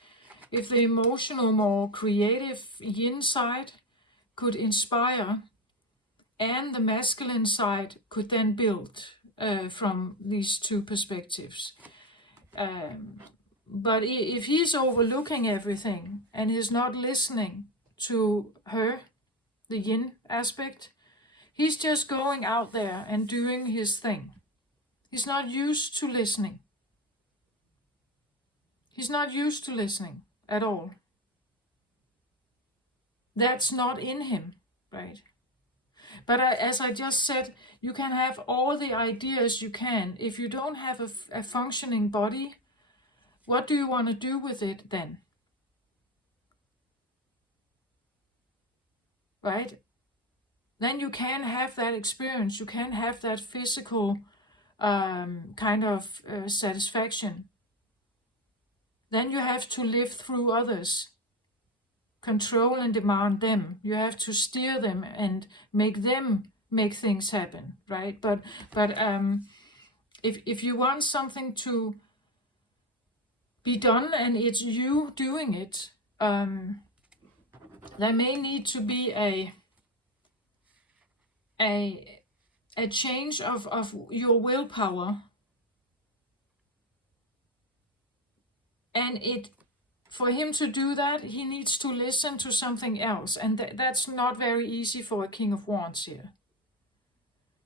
the emotional, more creative yin side could inspire, and the masculine side could then build from these two perspectives. But if he's overlooking everything and he's not listening to her, the yin aspect, he's just going out there and doing his thing. He's not used to listening. He's not used to listening at all. That's not in him, right? But as I just said, you can have all the ideas you can. If you don't have a functioning body, what do you want to do with it then? Right? Then you can have that experience. You can have that physical kind of satisfaction. Then you have to live through others. Control and demand them. You have to steer them and make them make things happen, right? But if you want something to be done and it's you doing it, there may need to be a change of your willpower, and for him to do that, he needs to listen to something else, and that's not very easy for a King of Wands here,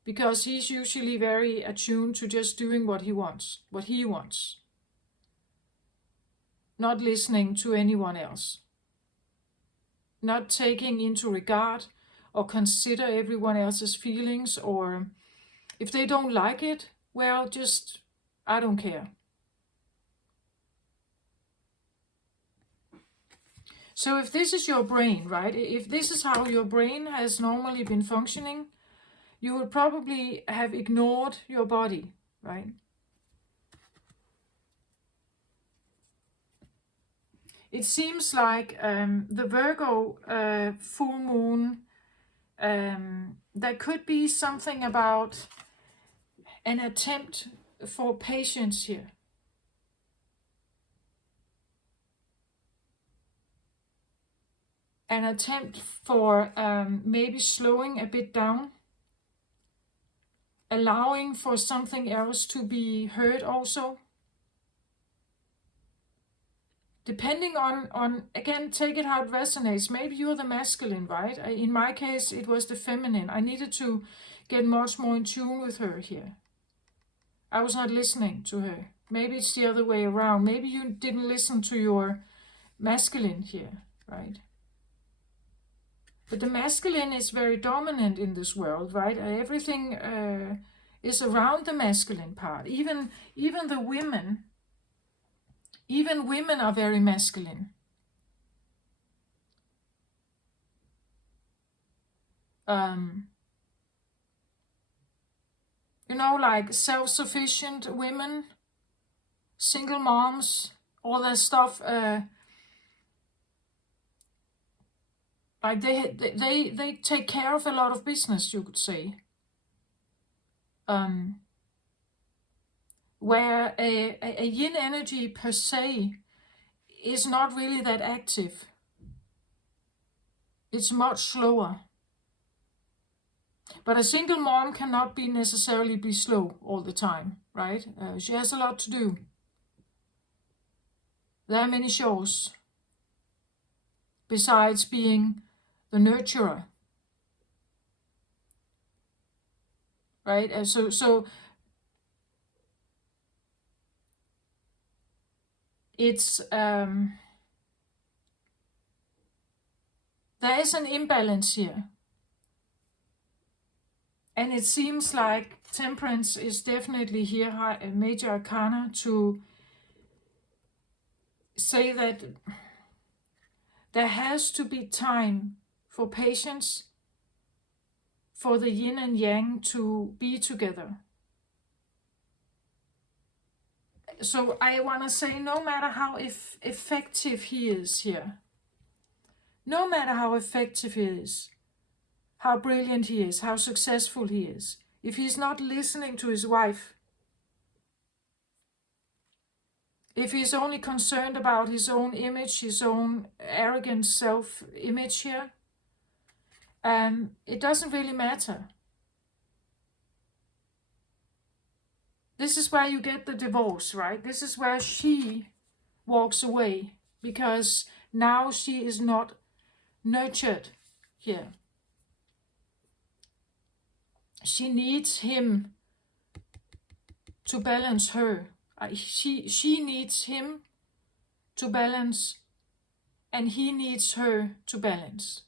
because he's usually very attuned to just doing what he wants, not listening to anyone else, not taking into regard or consider everyone else's feelings, or if they don't like it, well, just, I don't care. So if this is your brain, right, if this is how your brain has normally been functioning, you would probably have ignored your body, right? It seems like the Virgo full moon, there could be something about an attempt for patience here. An attempt for maybe slowing a bit down, allowing for something else to be heard also. Depending on again, take it how it resonates. Maybe you're the masculine, right? In my case, it was the feminine. I needed to get much more in tune with her here. I was not listening to her. Maybe it's the other way around. Maybe you didn't listen to your masculine here, right? But the masculine is very dominant in this world, right? Everything is around the masculine part. Even the women. Even women are very masculine. You know, like self-sufficient women, single moms, all that stuff. Like they take care of a lot of business, you could say. Where a yin energy per se is not really that active. It's much slower. But a single mom cannot necessarily be slow all the time, right? She has a lot to do. There are many chores. Besides being the nurturer. Right? So it's there is an imbalance here. And it seems like Temperance is definitely here, a major arcana, to say that there has to be time for patience, for the yin and yang to be together. So I want to say, no matter how effective he is here, no matter how effective he is, how brilliant he is, how successful he is, if he's not listening to his wife, if he's only concerned about his own image, his own arrogant self-image here, it doesn't really matter. This is where you get the divorce, right? This is where she walks away, because now she is not nurtured here. She needs him to balance her. She needs him to balance, and he needs her to balance.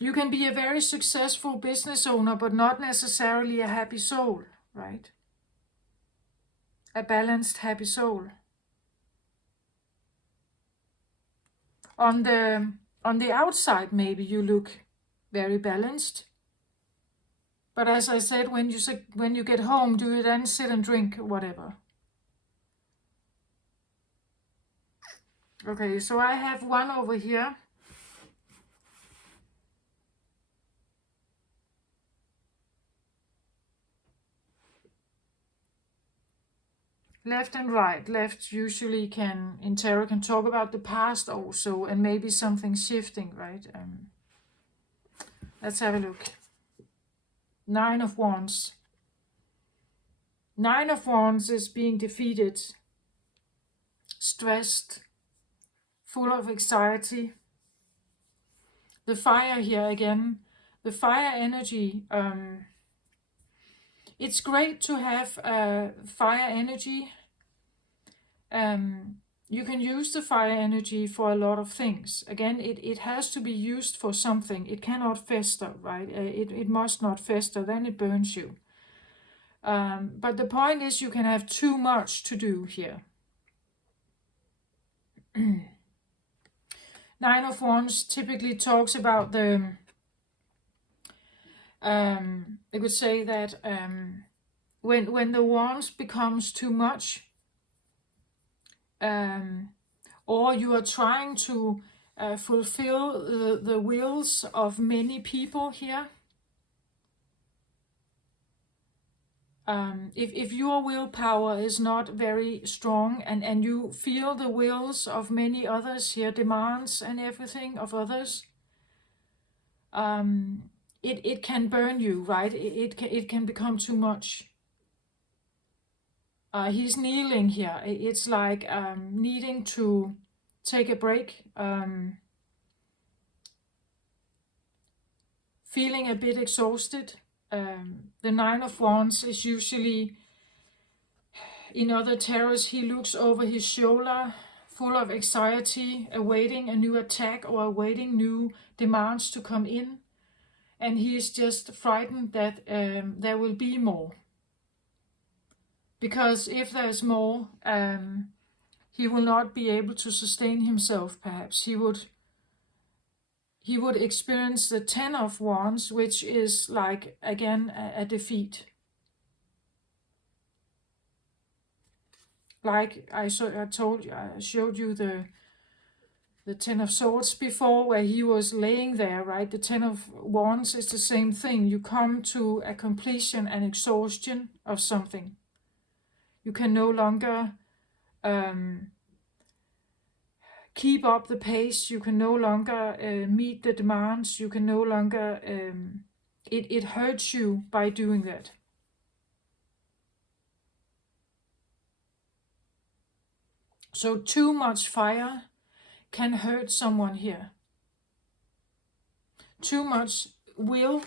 You can be a very successful business owner, but not necessarily a happy soul, right? A balanced, happy soul. On the outside, maybe you look very balanced. But as I said, when you get home, do you then sit and drink or whatever? Okay, so I have one over here. Left and right. Left usually in tarot can talk about the past also, and maybe something shifting, right? Let's have a look. 9 of Wands. 9 of Wands is being defeated, stressed, full of anxiety. The fire here again. The fire energy. It's great to have fire energy. You can use the fire energy for a lot of things. Again, it has to be used for something. It cannot fester, right? It must not fester, then it burns you. But the point is, you can have too much to do here. 9 of Wands typically talks about the, I could say that when the wands becomes too much, or you are trying to fulfill the wills of many people here. If your willpower is not very strong, and you feel the wills of many others here, demands and everything of others, it can burn you, right? It can become too much. He's kneeling here. It's like needing to take a break, feeling a bit exhausted. The 9 of Wands is usually, in other tarots, he looks over his shoulder, full of anxiety, awaiting a new attack or awaiting new demands to come in. And he is just frightened that there will be more. Because if there's more, he will not be able to sustain himself, perhaps. He would experience the 10 of Wands, which is like, again, a defeat. Like I showed you the 10 of Swords before, where he was laying there, right? The 10 of Wands is the same thing. You come to a completion and exhaustion of something. You can no longer keep up the pace. You can no longer meet the demands. You can no longer, it hurts you by doing that. So too much fire can hurt someone here. Too much will,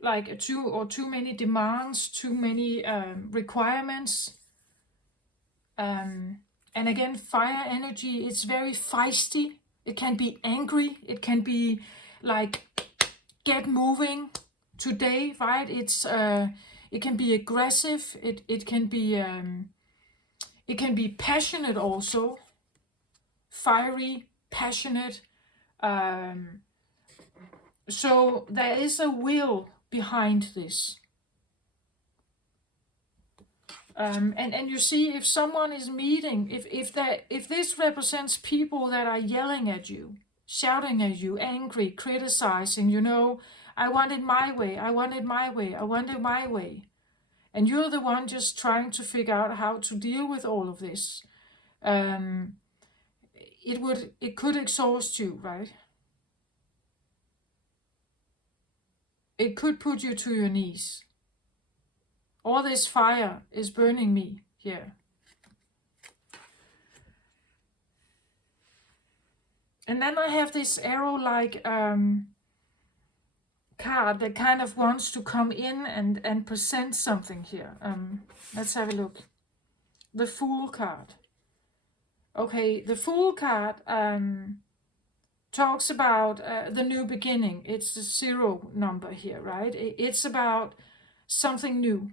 like too many demands, too many requirements. And again, fire energy, it's very feisty. It can be angry. It can be like, get moving today, right? It can be aggressive. It can be passionate also. Fiery, passionate, So there is a will behind this. And you see, if someone is meeting, if this represents people that are yelling at you, shouting at you, angry, criticizing, I want it my way, I want it my way, I want it my way, and you're the one just trying to figure out how to deal with all of this, um, it could exhaust you, right? It could put you to your knees. All this fire is burning me here. And then I have this arrow-like card that kind of wants to come in and present something here. Let's have a look. The Fool card. Okay, the Fool card talks about the new beginning. It's the 0 number here, right? It's about something new.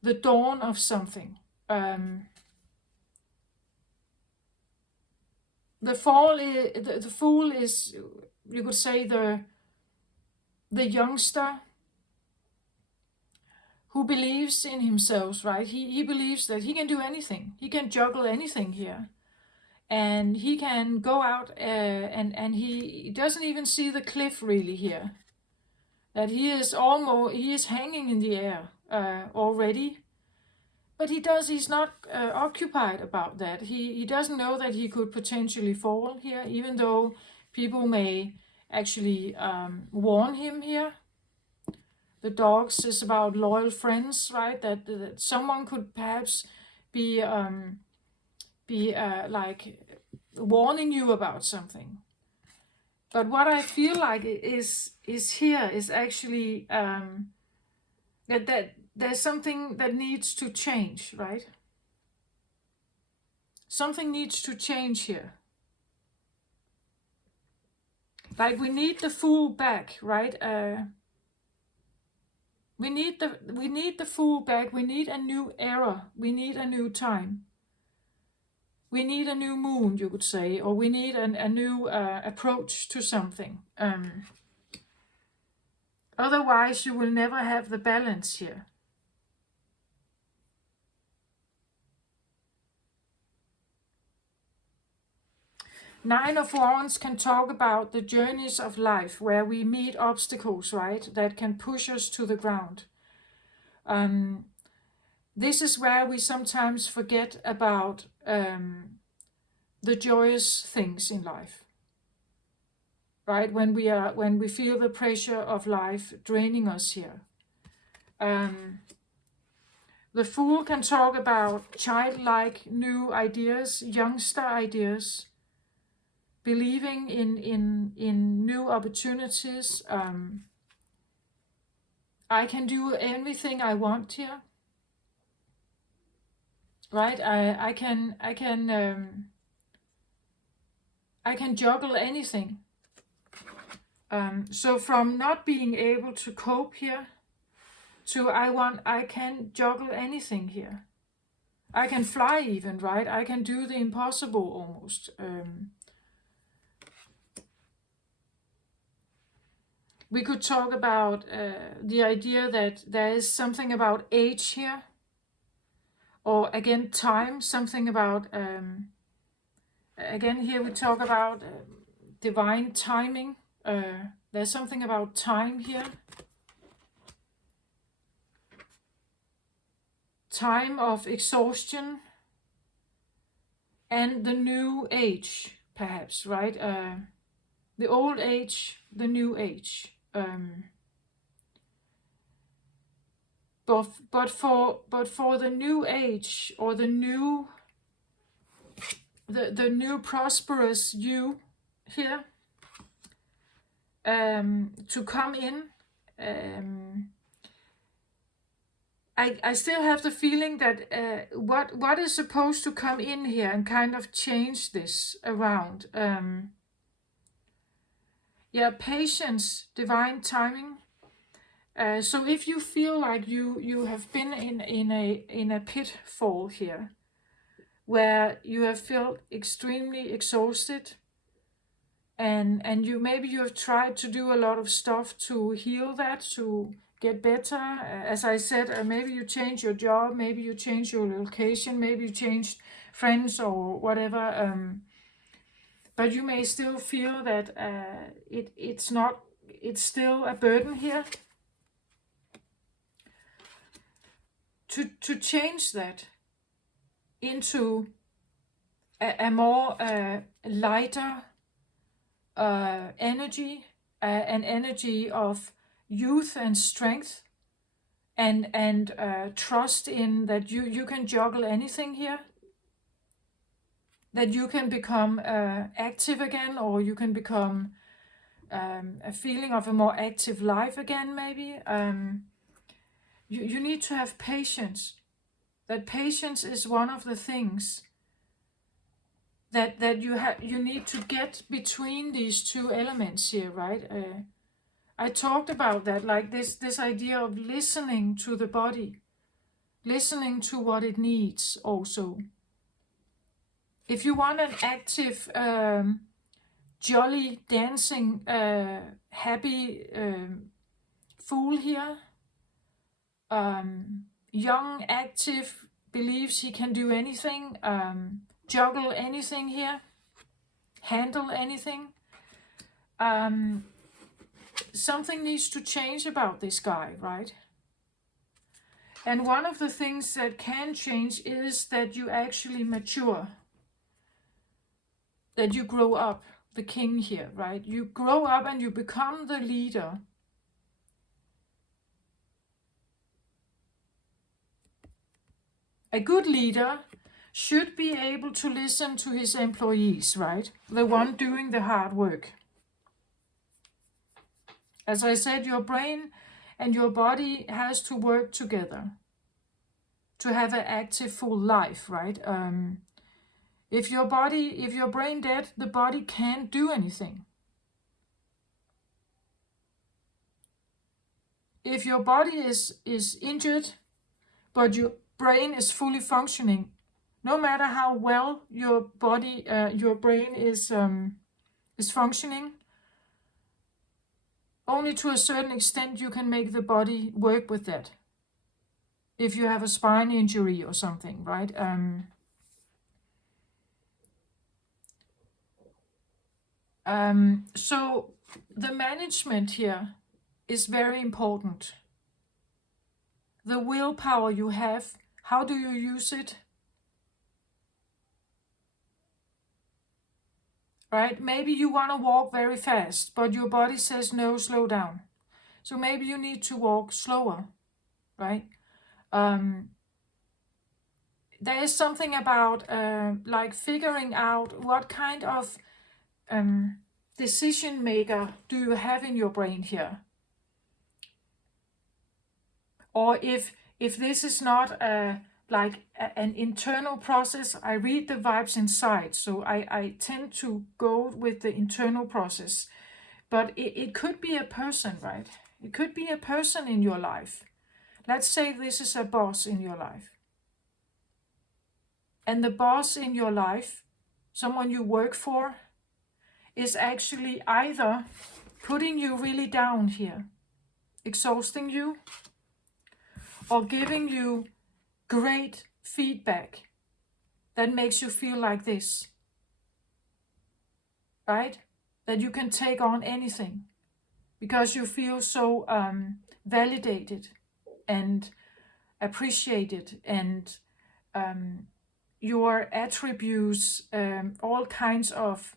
The dawn of something. The Fool is, you could say, the youngster who believes in himself, right? He believes that he can do anything. He can juggle anything here. And he can go out and he doesn't even see the cliff really here. That he is hanging in the air already. But he's not occupied about that. He doesn't know that he could potentially fall here, even though people may actually warn him here. The dogs is about loyal friends, right? That someone could perhaps be like warning you about something. But what I feel like is here is actually that there's something that needs to change, right? Something needs to change here. Like we need the Fool back, right? We need the Fool back. We need a new era. We need a new time. We need a new moon, you could say, or we need a new approach to something. Otherwise, you will never have the balance here. Nine of Wands can talk about the journeys of life where we meet obstacles, right, that can push us to the ground. This is where we sometimes forget about the joyous things in life, right? When we feel the pressure of life draining us here. The Fool can talk about childlike new ideas, youngster ideas, believing in new opportunities. I can do anything I want here, right? I can juggle anything. So from not being able to cope here to I can juggle anything here. I can fly even, right? I can do the impossible almost. We could talk about the idea that there is something about age here, or again time, something about, again here we talk about divine timing. There's something about time here. Time of exhaustion and the new age, perhaps, right? The old age, the new age. But for the new age, or the new prosperous you here, to come in, I still have the feeling that what is supposed to come in here and kind of change this around. Yeah, patience, divine timing. So if you feel like you have been in a pitfall here, where you have felt extremely exhausted, and you maybe you've tried to do a lot of stuff to heal that, to get better. As I said, maybe you change your job, maybe you change your location, maybe you changed friends or whatever. But you may still feel that it's still a burden here. To change that into a more lighter energy, an energy of youth and strength, and trust in that you can juggle anything here, that you can become active again, or you can become a feeling of a more active life again, maybe. You need to have patience. That patience is one of the things that you need to get between these two elements here, right? I talked about that, like this idea of listening to the body, listening to what it needs also. If you want an active, jolly, dancing, happy fool here, young, active, believes he can do anything, juggle anything here, handle anything. Something needs to change about this guy, right? And one of the things that can change is that you actually mature, that you grow up, the king here, right? You grow up and you become the leader. A good leader should be able to listen to his employees, right? The one doing the hard work. As I said, your brain and your body has to work together to have an active full life, right? If your brain dead, the body can't do anything. If your body is injured, but your brain is fully functioning, no matter how well your brain is functioning, only to a certain extent you can make the body work with that. If you have a spine injury or something, right? So the management here is very important. The willpower you have, how do you use it? Right? Maybe you want to walk very fast, but your body says no, slow down. So maybe you need to walk slower, right? There is something about like figuring out what kind of decision maker do you have in your brain here, or if this is not an internal process. I read the vibes inside, so I tend to go with the internal process, but it could be a person, right? It could be a person in your life. Let's say this is a boss in your life, and the boss in your life, someone you work for, is actually either putting you really down here, exhausting you, or giving you great feedback that makes you feel like this, right? That you can take on anything because you feel so validated and appreciated, and your attributes, all kinds of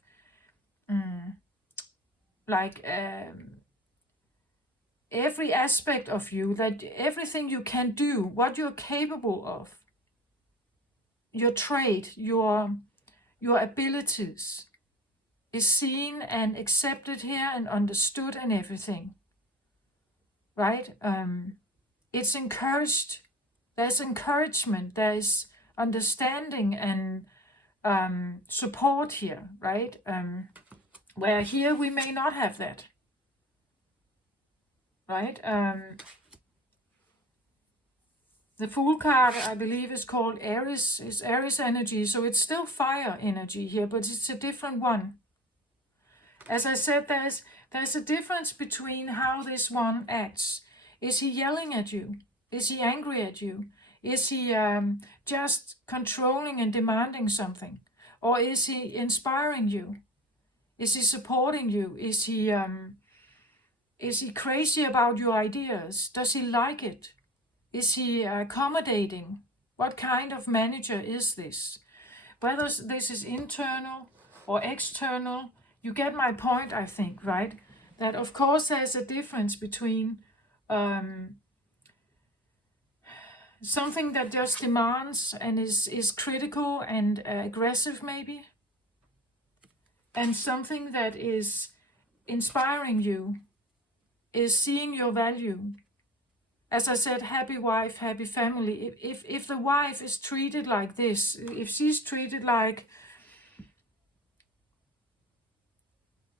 every aspect of you, that everything you can do, what you're capable of, your trait, your abilities, is seen and accepted here and understood and everything, right? It's encouraged. There's encouragement, there is understanding and support here, right? Where here we may not have that, right? The Fool card, I believe, is called Aries, is Aries energy, so it's still fire energy here, but it's a different one. As I said, there's a difference between how this one acts. Is he yelling at you? Is he angry at you? Is he just controlling and demanding something? Or is he inspiring you? Is he supporting you? Is he crazy about your ideas? Does he like it? Is he accommodating? What kind of manager is this? Whether this is internal or external, you get my point, I think, right? That of course there's a difference between something that just demands and is critical and aggressive maybe, and something that is inspiring you, is seeing your value. As I said, happy wife, happy family. If the wife is treated like this, if she's treated like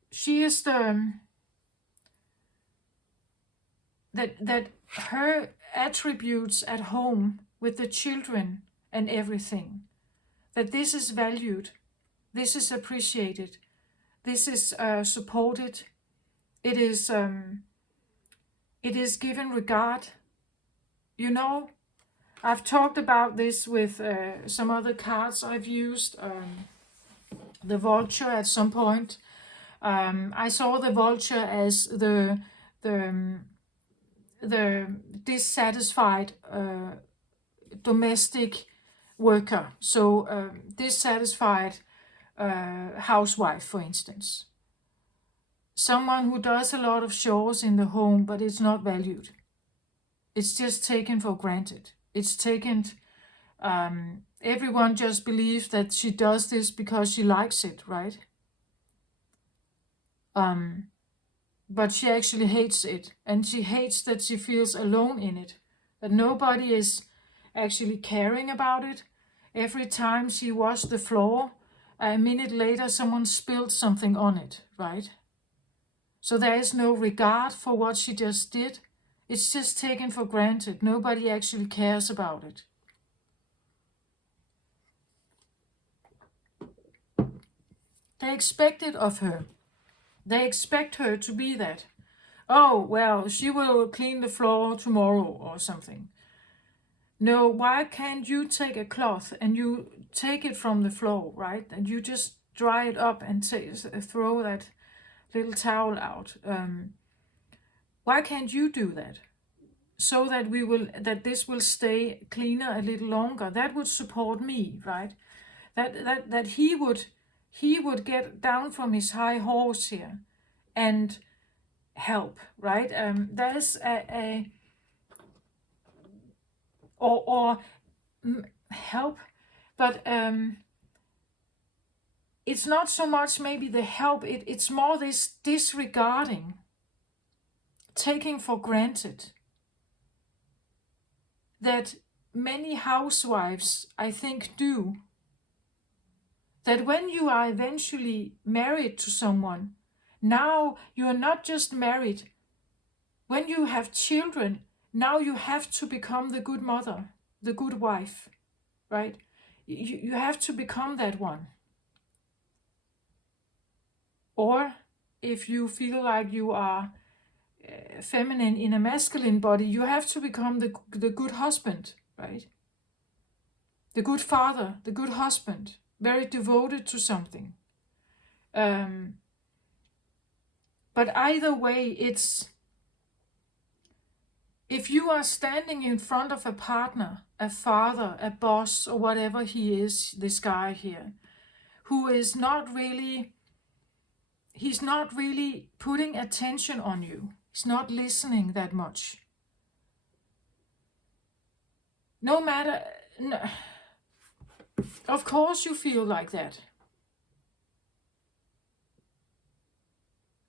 she is that her attributes at home with the children and everything, that this is valued, this is appreciated, this is supported, it is given regard. You know, I've talked about this with some other cards I've used. The vulture at some point. I saw the vulture as the dissatisfied domestic worker. So dissatisfied housewife, for instance. Someone who does a lot of chores in the home, but it's not valued. It's just taken for granted. It's taken, everyone just believes that she does this because she likes it, right? But she actually hates it, and she hates that she feels alone in it, that nobody is actually caring about it. Every time she washed the floor, a minute later someone spilled something on it, right? So there is no regard for what she just did. It's just taken for granted. Nobody actually cares about it. They expect it of her. They expect her to be that. Oh, well, she will clean the floor tomorrow or something. No, why can't you take a cloth and you take it from the floor, right? And you just dry it up and throw that little towel out. Why can't you do that? So that this will stay cleaner a little longer. That would support me, right? That he would get down from his high horse here and help, right? There's help, but it's not so much maybe the help. It's more this disregarding, taking for granted, that many housewives, I think, do. That when you are eventually married to someone, now you are not just married. When you have children, now you have to become the good mother, the good wife, right? You have to become that one. Or if you feel like you are feminine in a masculine body, you have to become the good husband, right? The good father, the good husband, very devoted to something. But either way, it's, if you are standing in front of a partner, a father, a boss, or whatever he is, this guy here, who is not really, he's not really putting attention on you. He's not listening that much. No matter, no, of course you feel like that.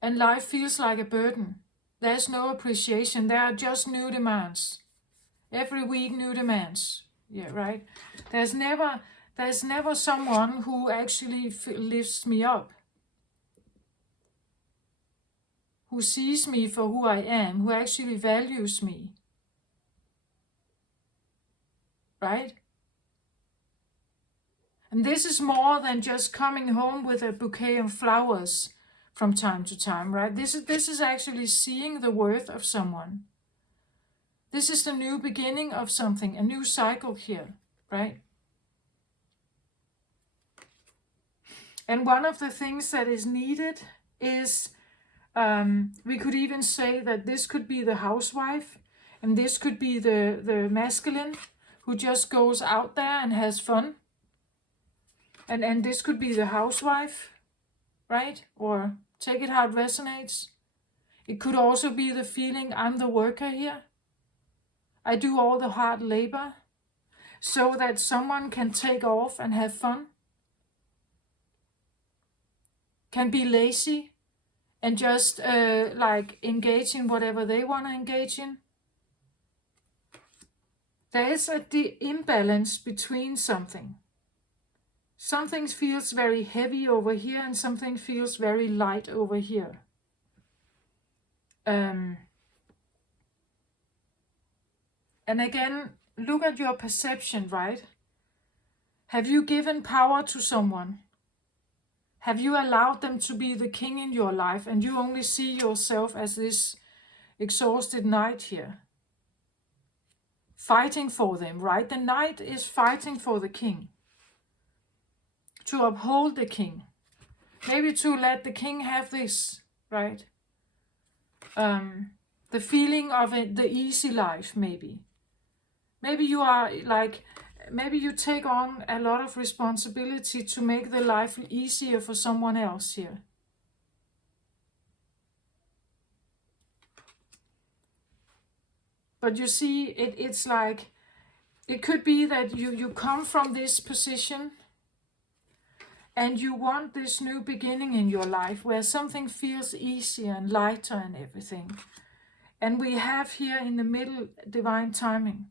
And life feels like a burden. There's no appreciation. There are just new demands. Every week, new demands. Yeah, right? There's never someone who actually lifts me up, who sees me for who I am, who actually values me. Right? And this is more than just coming home with a bouquet of flowers from time to time, right? This is actually seeing the worth of someone. This is the new beginning of something, a new cycle here, right? And one of the things that is needed is, we could even say that this could be the housewife, and this could be the masculine who just goes out there and has fun. And this could be the housewife, right? Or take it how it resonates. It could also be the feeling, I'm the worker here. I do all the hard labor so that someone can take off and have fun. Can be lazy and just like engage in whatever they want to engage in. There is the imbalance between something. Something feels very heavy over here and something feels very light over here. And again, look at your perception, right? Have you given power to someone? Have you allowed them to be the king in your life and you only see yourself as this exhausted knight here? Fighting for them, right? The knight is fighting for the king. To uphold the king. Maybe to let the king have this, right? The feeling of it, the easy life, maybe. Maybe you are like, maybe you take on a lot of responsibility to make the life easier for someone else here. But you see, it's like, it could be that you come from this position and you want this new beginning in your life where something feels easier and lighter and everything. And we have here in the middle divine timing.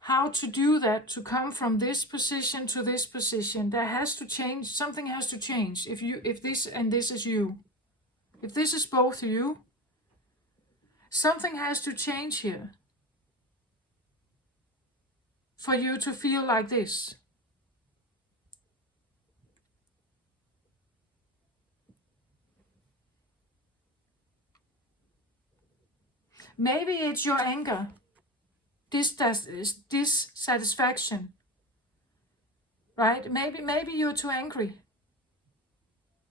How to do that, to come from this position to this position, there has to change, something has to change. If this and this is you, if this is both you, something has to change here for you to feel like this. Maybe it's your anger, dissatisfaction, right? Maybe you're too angry.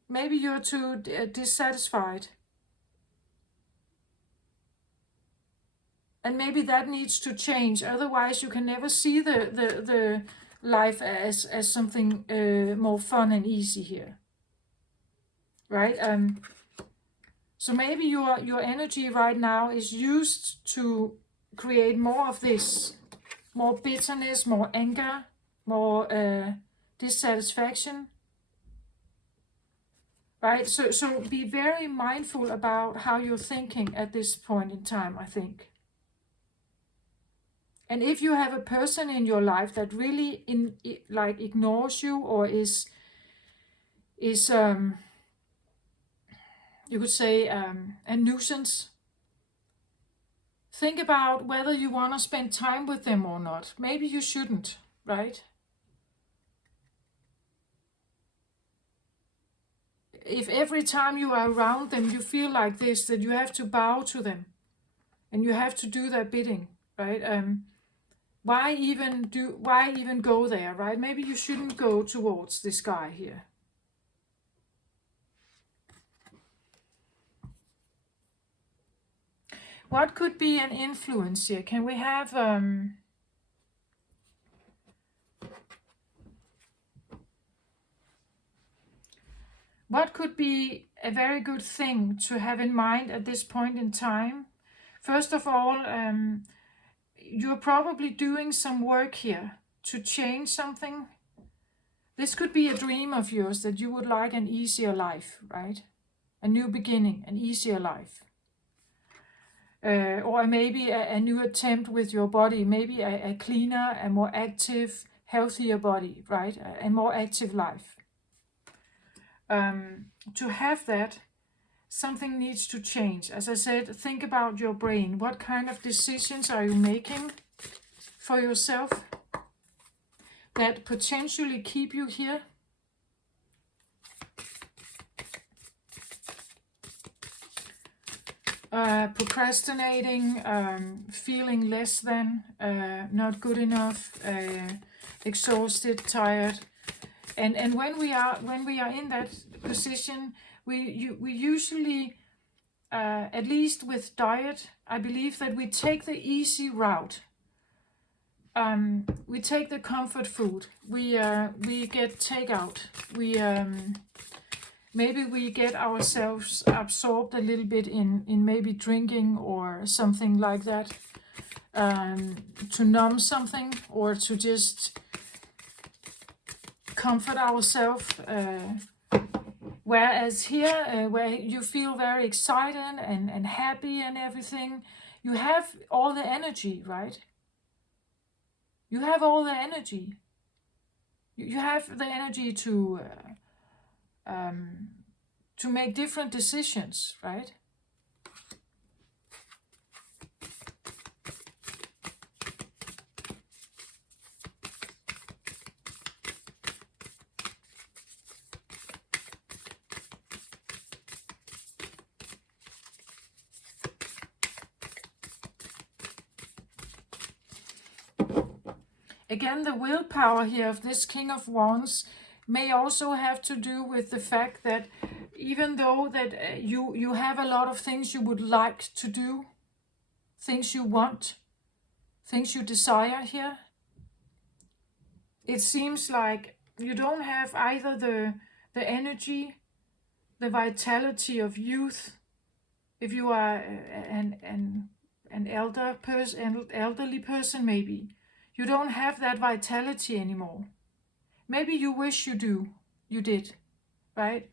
Maybe you're too dissatisfied. And maybe that needs to change. Otherwise, you can never see the life as something more fun and easy here, right? So maybe your energy right now is used to create more of this, more bitterness, more anger, more dissatisfaction, right? So be very mindful about how you're thinking at this point in time, I think. And if you have a person in your life that really ignores you or is you could say a nuisance, think about whether you want to spend time with them or not. Maybe you shouldn't, right? If every time you are around them you feel like this, that you have to bow to them and you have to do their bidding, right? Why even go there, right? Maybe you shouldn't go towards this guy here. What could be an influence here? Can we have what could be a very good thing to have in mind at this point in time? First of all, you're probably doing some work here to change something. This could be a dream of yours that you would like an easier life, right? A new beginning, an easier life. Or maybe a new attempt with your body, maybe a cleaner, a more active, healthier body, right? A more active life. To have that, something needs to change. As I said, think about your brain. What kind of decisions are you making for yourself that potentially keep you here? procrastinating, feeling less than, not good enough, exhausted, tired. And when we are in that position, we usually, at least with diet, I believe that we take the easy route. We take the comfort food. We get takeout. Maybe we get ourselves absorbed a little bit in maybe drinking or something like that, to numb something or to just comfort ourselves. Whereas here, where you feel very excited and happy and everything, you have all the energy, right? You have all the energy. You have the energy to make different decisions, right? Again, the willpower here of this King of Wands may also have to do with the fact that even though that you have a lot of things you would like to do, things you want, things you desire here, it seems like you don't have either the energy, the vitality of youth, if you are an elderly person maybe. You don't have that vitality anymore. Maybe you wish you did, right?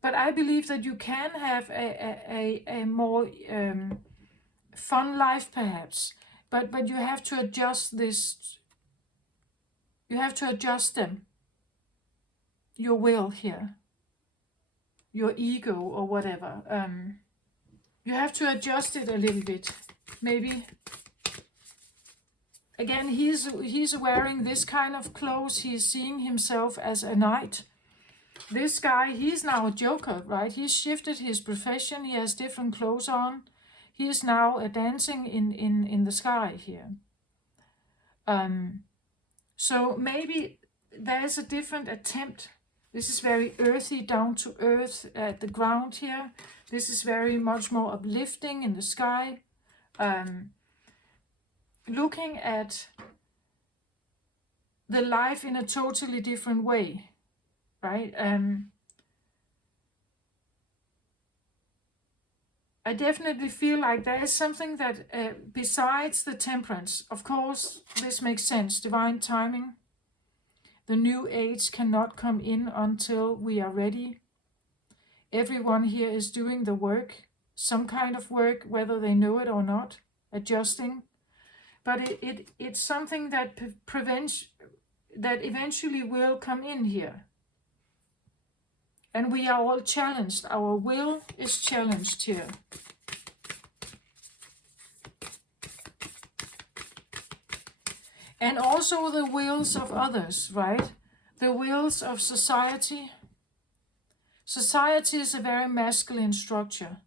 But I believe that you can have a more fun life perhaps, but you have to adjust this. You have to adjust them. Your will here, your ego or whatever. You have to adjust it a little bit, maybe. Again, he's wearing this kind of clothes. He's seeing himself as a knight. This guy, he's now a joker, right? He's shifted his profession. He has different clothes on. He is now dancing in the sky here. So maybe there's a different attempt. This is very earthy, down to earth at the ground here. This is very much more uplifting in the sky. Looking at the life in a totally different way, right? I definitely feel like there is something that, besides the temperance, of course, this makes sense, divine timing. The new age cannot come in until we are ready. Everyone here is doing the work, some kind of work, whether they know it or not, adjusting. But it's something that prevents, that eventually will come in here. And we are all challenged. Our will is challenged here. And also the wills of others, right? The wills of society. Society is a very masculine structure.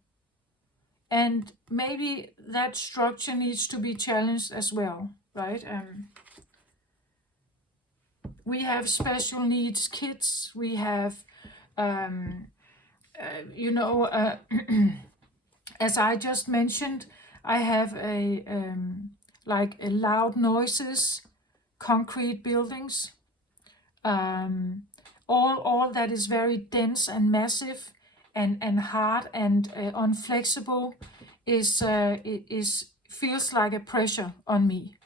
And maybe that structure needs to be challenged as well, right? We have special needs kids. We have, as I just mentioned, I have like loud noises, concrete buildings, all that is very dense and massive and hard and unflexible is feels like a pressure on me.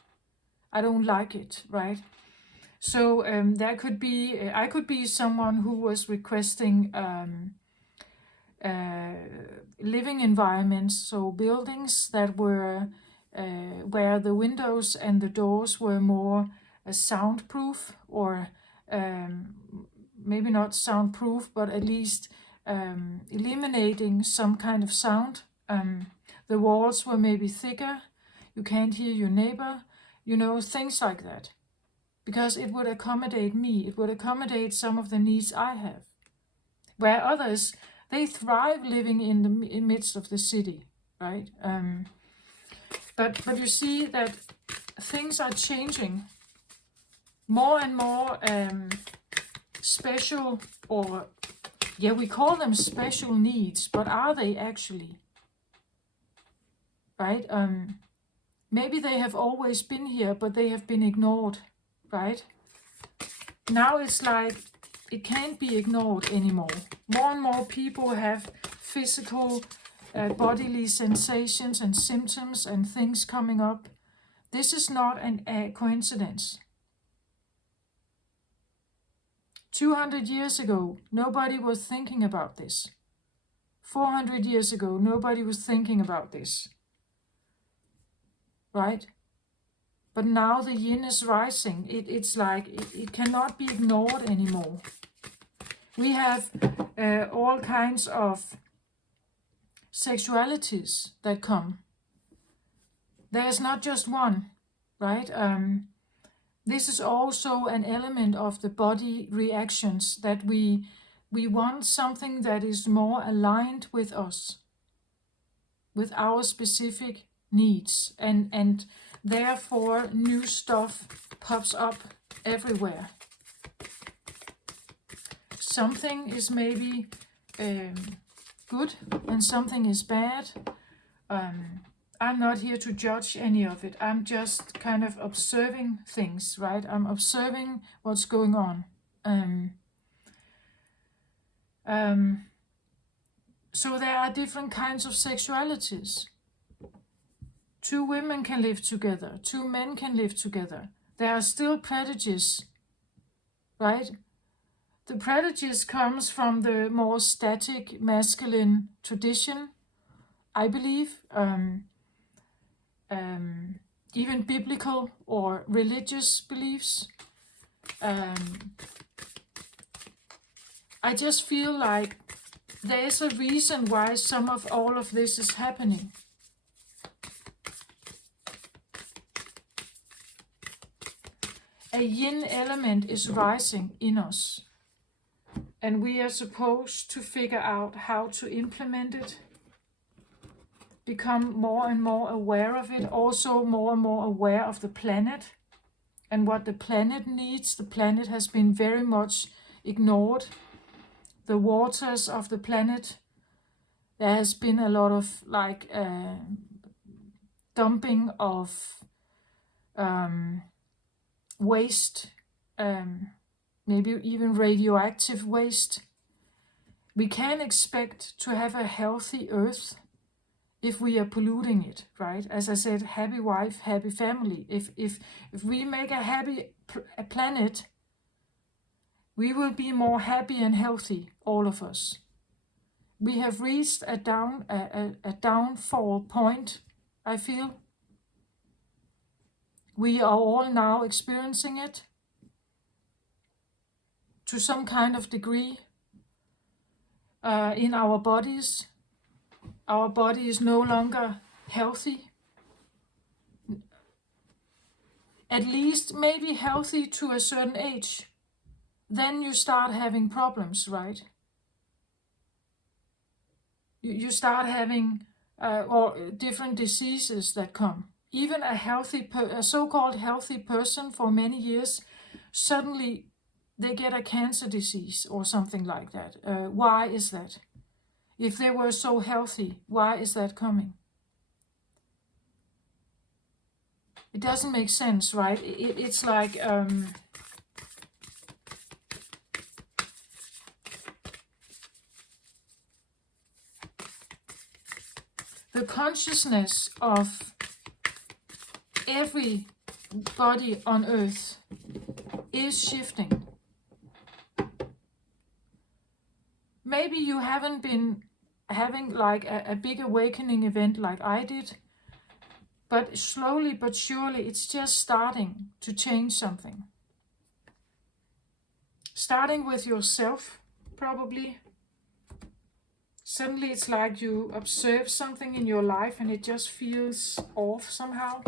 I don't like it, right? So there could be, I could be someone who was requesting living environments, so buildings that were where the windows and the doors were more soundproof, or maybe not soundproof, but at least eliminating some kind of sound. The walls were maybe thicker, you can't hear your neighbor, things like that. Because it would accommodate me, it would accommodate some of the needs I have. Where others, they thrive living in the midst of the city. right? But you see that things are changing. More and more special, or yeah, we call them special needs, but are they actually? Right? Maybe they have always been here, but they have been ignored, right? Now it's like it can't be ignored anymore. More and more people have physical, bodily sensations and symptoms and things coming up. This is not a coincidence. 200 years ago, nobody was thinking about this. 400 years ago, nobody was thinking about this. Right? But now the yin is rising. It's like it cannot be ignored anymore. We have all kinds of sexualities that come. There's not just one, right? This is also an element of the body reactions, that we want something that is more aligned with us, with our specific needs, and therefore new stuff pops up everywhere. Something is maybe good and something is bad. I'm not here to judge any of it. I'm just kind of observing things, right? I'm observing what's going on. So there are different kinds of sexualities. 2 women can live together. 2 men can live together. There are still prejudices, right? The prejudice comes from the more static masculine tradition, I believe. Even biblical or religious beliefs. I just feel like there is a reason why some of all of this is happening. A yin element is rising in us, and we are supposed to figure out how to implement it, become more and more aware of it, also more and more aware of the planet and what the planet needs. The planet has been very much ignored. The waters of the planet, there has been a lot of like dumping of waste, maybe even radioactive waste. We can expect to have a healthy earth if we are polluting it, right? As I said, happy wife, happy family. If we make a happy planet, we will be more happy and healthy, all of us. We have reached a downfall point, I feel. We are all now experiencing it to some kind of degree in our bodies. Our body is no longer healthy. At least maybe healthy to a certain age. Then you start having problems, right? You start having or different diseases that come. Even a so-called healthy person for many years, suddenly they get a cancer disease or something like that. Why is that? If they were so healthy, why is that coming? It doesn't make sense, right? It's like the consciousness of everybody on earth is shifting. Maybe you haven't been having like a big awakening event like I did, but slowly but surely it's just starting to change something. Starting with yourself, probably. Suddenly it's like you observe something in your life and it just feels off somehow.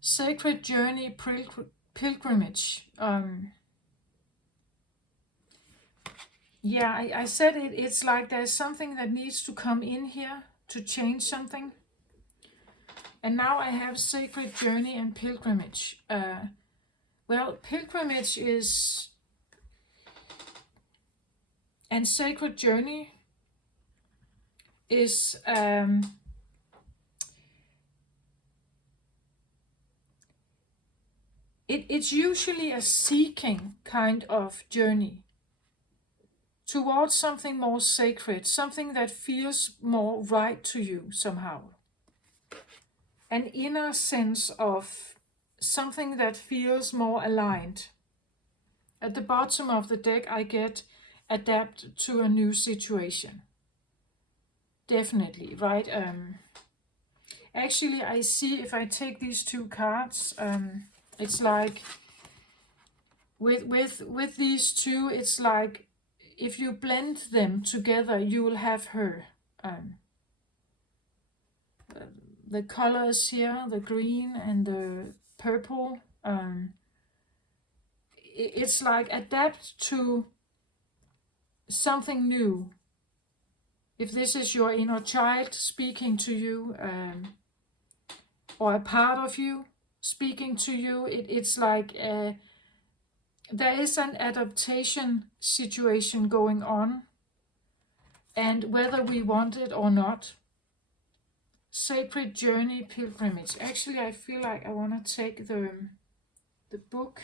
Sacred journey, pilgrimage. Yeah, I said it's like there's something that needs to come in here to change something. And now I have sacred journey and pilgrimage. Well, pilgrimage is, and sacred journey is, it's usually a seeking kind of journey towards something more sacred, something that feels more right to you somehow. An inner sense of something that feels more aligned. At the bottom of the deck, I get adapt to a new situation. Definitely, right? Actually, I see if I take these two cards, it's like with these two, it's like if you blend them together, you will have her. Um, the colors here, the green and the purple, it's like adapt to something new. If this is your inner child speaking to you, or a part of you speaking to you, it's like there is an adaptation situation going on, and whether we want it or not. Sacred journey, pilgrimage. Actually, I feel like I want to take the book,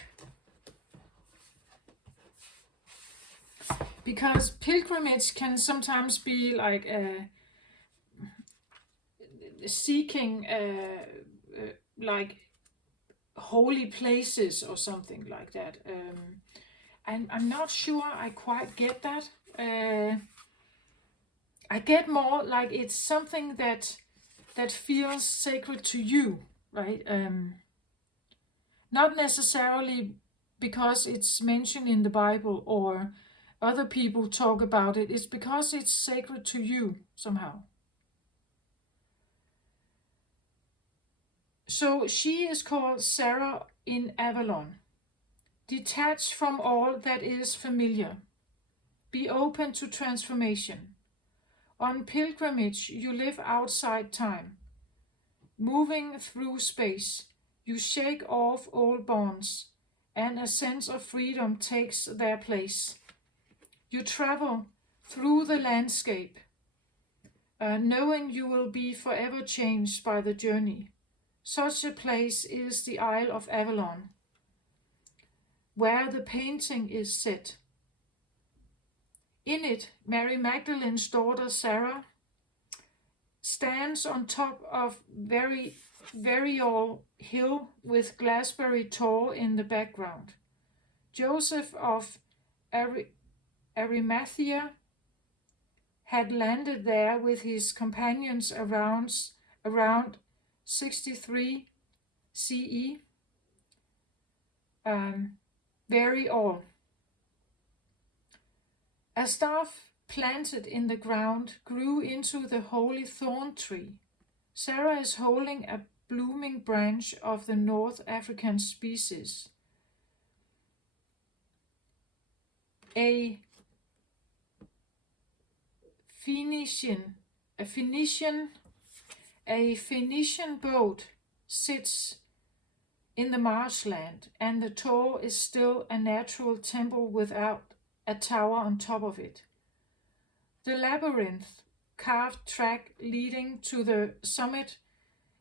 because pilgrimage can sometimes be like seeking like holy places or something like that. I'm not sure I quite get that. I get more like it's something that feels sacred to you, right? Not necessarily because it's mentioned in the Bible or other people talk about it. It's because it's sacred to you somehow. So she is called Sarah in Avalon. Detach from all that is familiar. Be open to transformation. On pilgrimage, you live outside time. Moving through space, you shake off old bonds, and a sense of freedom takes their place. You travel through the landscape, knowing you will be forever changed by the journey. Such a place is the Isle of Avalon, where the painting is set. In it, Mary Magdalene's daughter Sarah stands on top of Verial Hill with Glassbury Tor in the background. Joseph of Arimathea had landed there with his companions around 63 CE. Very all. A staff planted in the ground grew into the holy thorn tree. Sarah is holding a blooming branch of the North African species. A Phoenician boat sits in the marshland, and the Tor is still a natural temple without a tower on top of it. The labyrinth, carved track leading to the summit,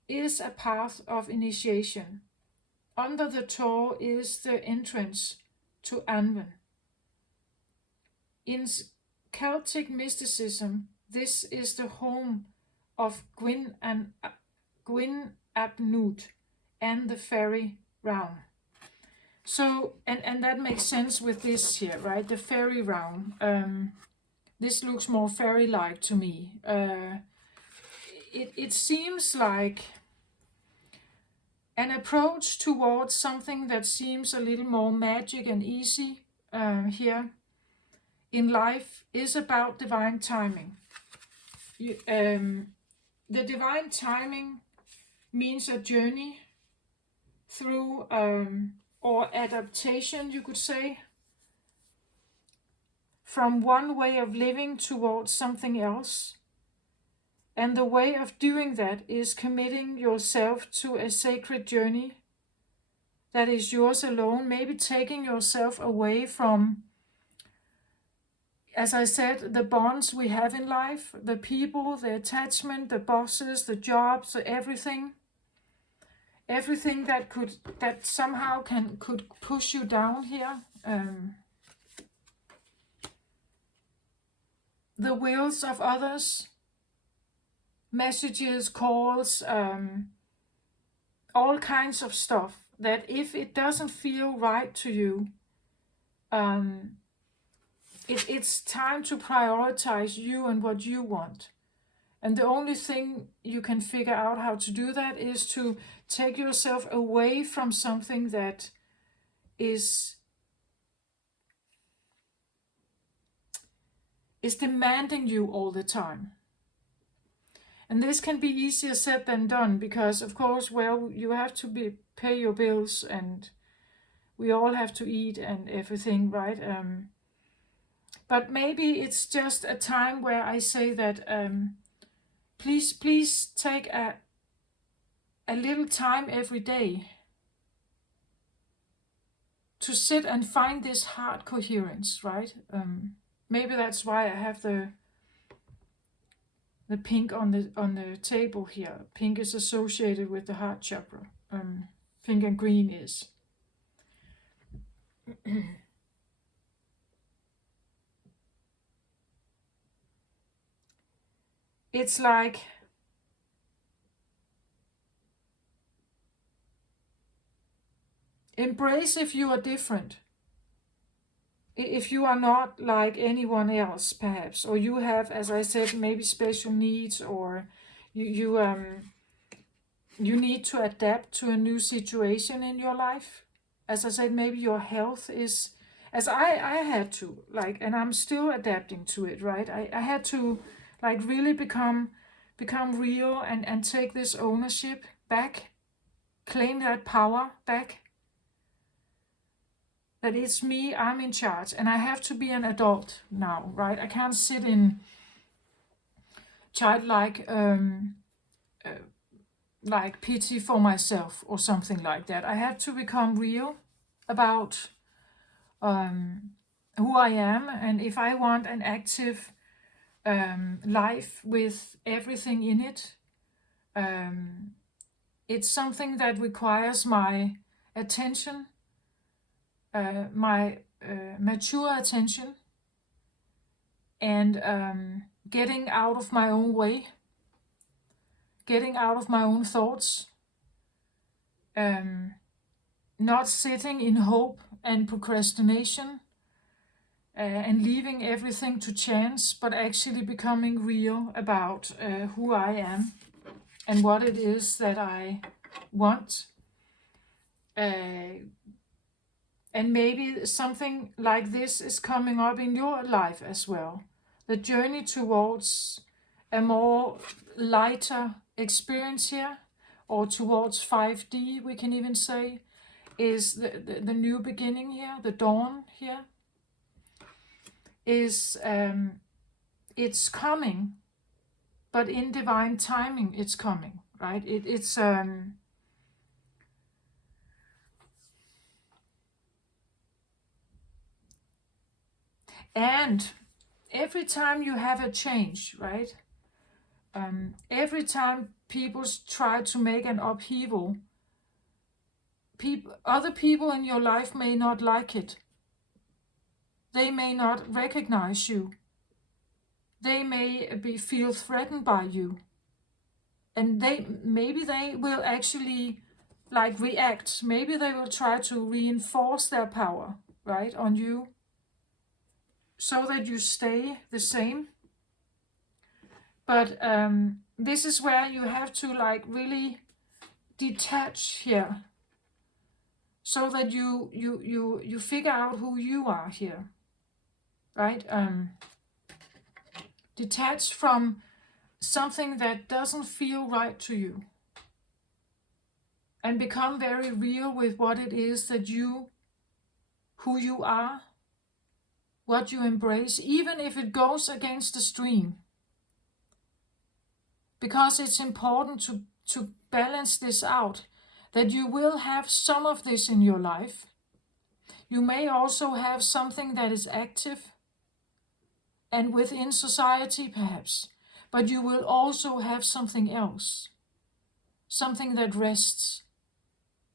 is a path of initiation. Under the Tor is the entrance to Anwen. In Celtic mysticism, this is the home of Gwyn ap Nudd and the fairy realm. So, and that makes sense with this here, right? The fairy realm. This looks more fairy-like to me. It seems like an approach towards something that seems a little more magic and easy here in life is about divine timing. The divine timing means a journey through, or adaptation, you could say, from one way of living towards something else. And the way of doing that is committing yourself to a sacred journey that is yours alone, maybe taking yourself away from, as I said, the bonds we have in life, the people, the attachment, the bosses, the jobs, everything that somehow could push you down here. The wills of others, messages, calls, all kinds of stuff that if it doesn't feel right to you, it's time to prioritize you and what you want. And the only thing you can figure out how to do that is to take yourself away from something that is demanding you all the time. And this can be easier said than done because, of course, well, you have to pay your bills and we all have to eat and everything, right? But maybe it's just a time where I say that please take a little time every day to sit and find this heart coherence, right? Maybe that's why I have the pink on the table here. Pink is associated with the heart chakra. Pink and green is. It's like embrace if you are different. If you are not like anyone else, perhaps, or you have, as I said, maybe special needs, or you need to adapt to a new situation in your life. As I said, maybe your health is, as I had to, like, and I'm still adapting to it, right? I had to, like, really become real and take this ownership back, claim that power back. That it's me, I'm in charge, and I have to be an adult now, right? I can't sit in childlike like pity for myself or something like that. I have to become real about who I am, and if I want an active life with everything in it, it's something that requires my attention, my mature attention, and getting out of my own way, getting out of my own thoughts, not sitting in hope and procrastination, and leaving everything to chance, but actually becoming real about who I am and what it is that I want. And maybe something like this is coming up in your life as well. The journey towards a more lighter experience here, or towards 5D, we can even say, is the new beginning here, the dawn here, is it's coming, but in divine timing it's coming, right? It's and every time you have a change, right? Every time people try to make an upheaval, other people in your life may not like it. They may not recognize you. They may feel threatened by you. And maybe they will actually like react. Maybe they will try to reinforce their power, right, on you, so that you stay the same. But this is where you have to like really detach here, so that you figure out who you are here, right? Detach from something that doesn't feel right to you, and become very real with what it is that who you are, what you embrace, even if it goes against the stream. Because it's important to balance this out, that you will have some of this in your life. You may also have something that is active and within society perhaps, but you will also have something else, something that rests,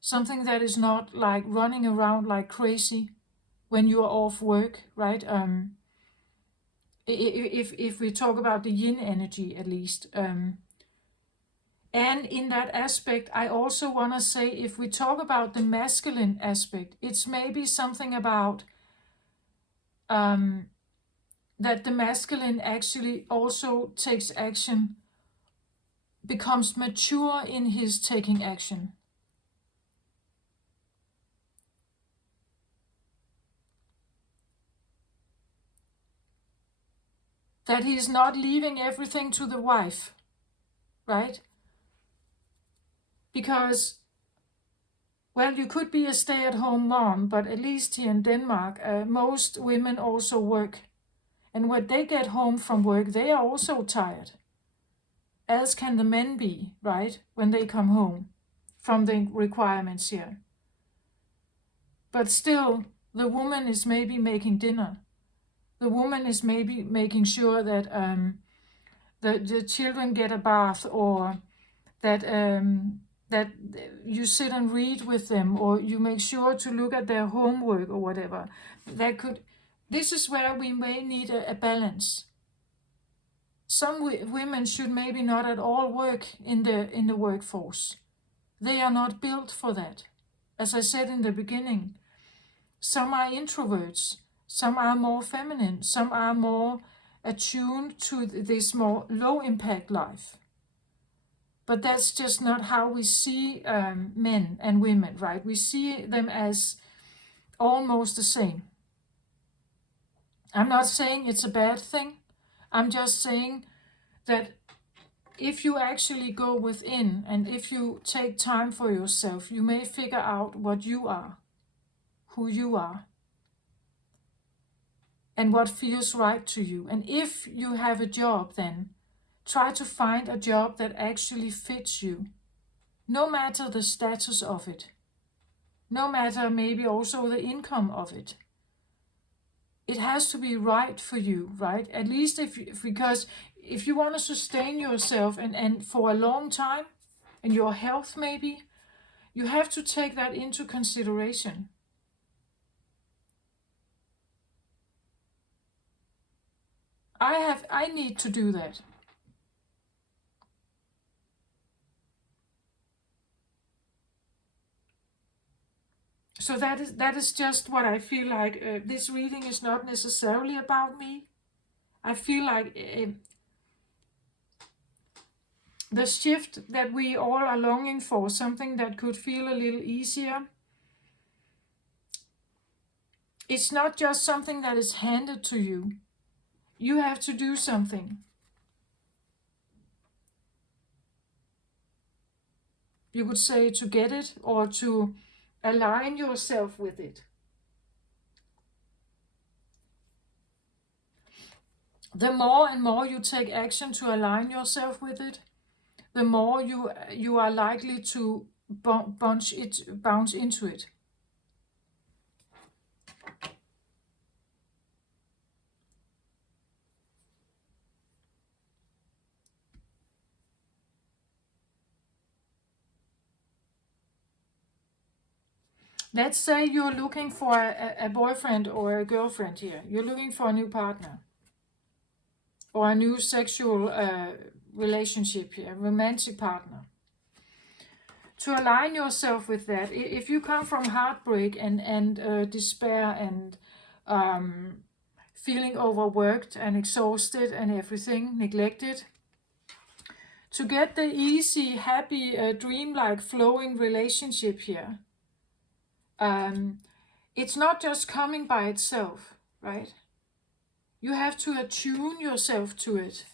something that is not like running around like crazy when you are off work, right? If we talk about the yin energy at least. And in that aspect, I also want to say, if we talk about the masculine aspect, it's maybe something about that the masculine actually also takes action, becomes mature in his taking action. That he is not leaving everything to the wife, right? Because, well, you could be a stay-at-home mom, but at least here in Denmark, most women also work. And when they get home from work, they are also tired. As can the men be, right? When they come home from the requirements here. But still, the woman is maybe making dinner. The woman is maybe making sure that the children get a bath, or that that you sit and read with them, or you make sure to look at their homework or whatever. This is where we may need a balance. Some women should maybe not at all work in the workforce. They are not built for that. As I said in the beginning, some are introverts, some are more feminine, some are more attuned to this more low impact life. But that's just not how we see men and women, right? We see them as almost the same. I'm not saying it's a bad thing. I'm just saying that if you actually go within and if you take time for yourself, you may figure out what you are, who you are, and what feels right to you. And if you have a job, then try to find a job that actually fits you, no matter the status of it, no matter maybe also the income of it. It has to be right for you, right? At least because if you want to sustain yourself and for a long time, and your health maybe, you have to take that into consideration. I need to do that. So that is just what I feel like. This reading is not necessarily about me. I feel like the shift that we all are longing for, something that could feel a little easier, it's not just something that is handed to you. You have to do something. You could say to get it, or to align yourself with it. The more and more you take action to align yourself with it, the more you are likely to bounce into it. Let's say you're looking for a boyfriend or a girlfriend here. You're looking for a new partner, or a new sexual relationship here, romantic partner. To align yourself with that, if you come from heartbreak and despair and feeling overworked and exhausted and everything, neglected, to get the easy, happy, dreamlike, flowing relationship here, it's not just coming by itself, right? You have to attune yourself to it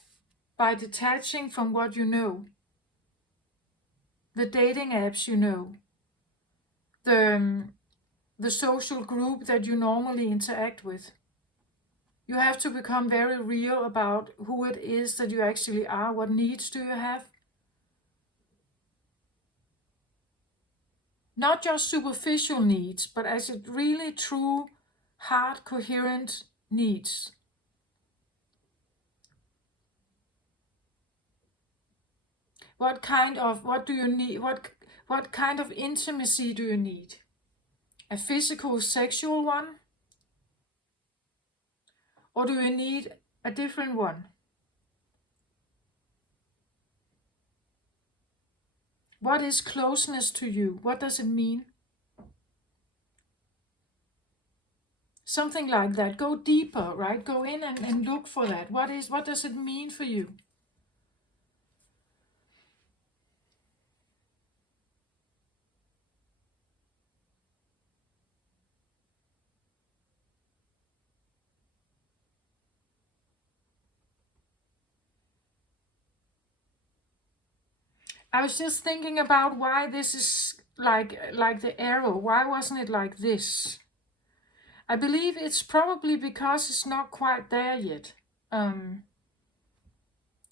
by detaching from what you know. The dating apps you know. The social group that you normally interact with. You have to become very real about who it is that you actually are. What needs do you have? Not just superficial needs, but as it really true, heart coherent needs. What do you need? What kind of intimacy do you need? A physical, sexual one? Or do you need a different one? What is closeness to you? What does it mean? Something like that. Go deeper, right? Go in and look for that. What does it mean for you? I was just thinking about why this is like the arrow. Why wasn't it like this? I believe it's probably because it's not quite there yet. Um,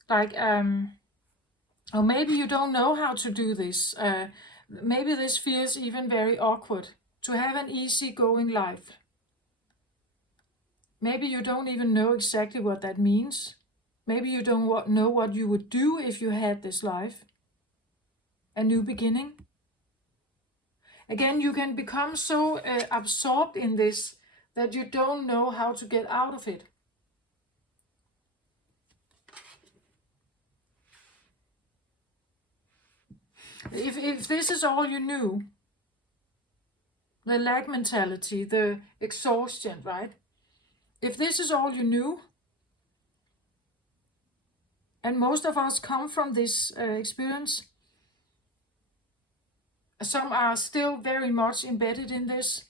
like or maybe you don't know how to do this. Maybe this feels even very awkward to have an easygoing life. Maybe you don't even know exactly what that means. Maybe you don't know what you would do if you had this life. A new beginning. Again, you can become so absorbed in this that you don't know how to get out of it. If this is all you knew, the lack mentality, the exhaustion, right? If this is all you knew, and most of us come from this experience, some are still very much embedded in this.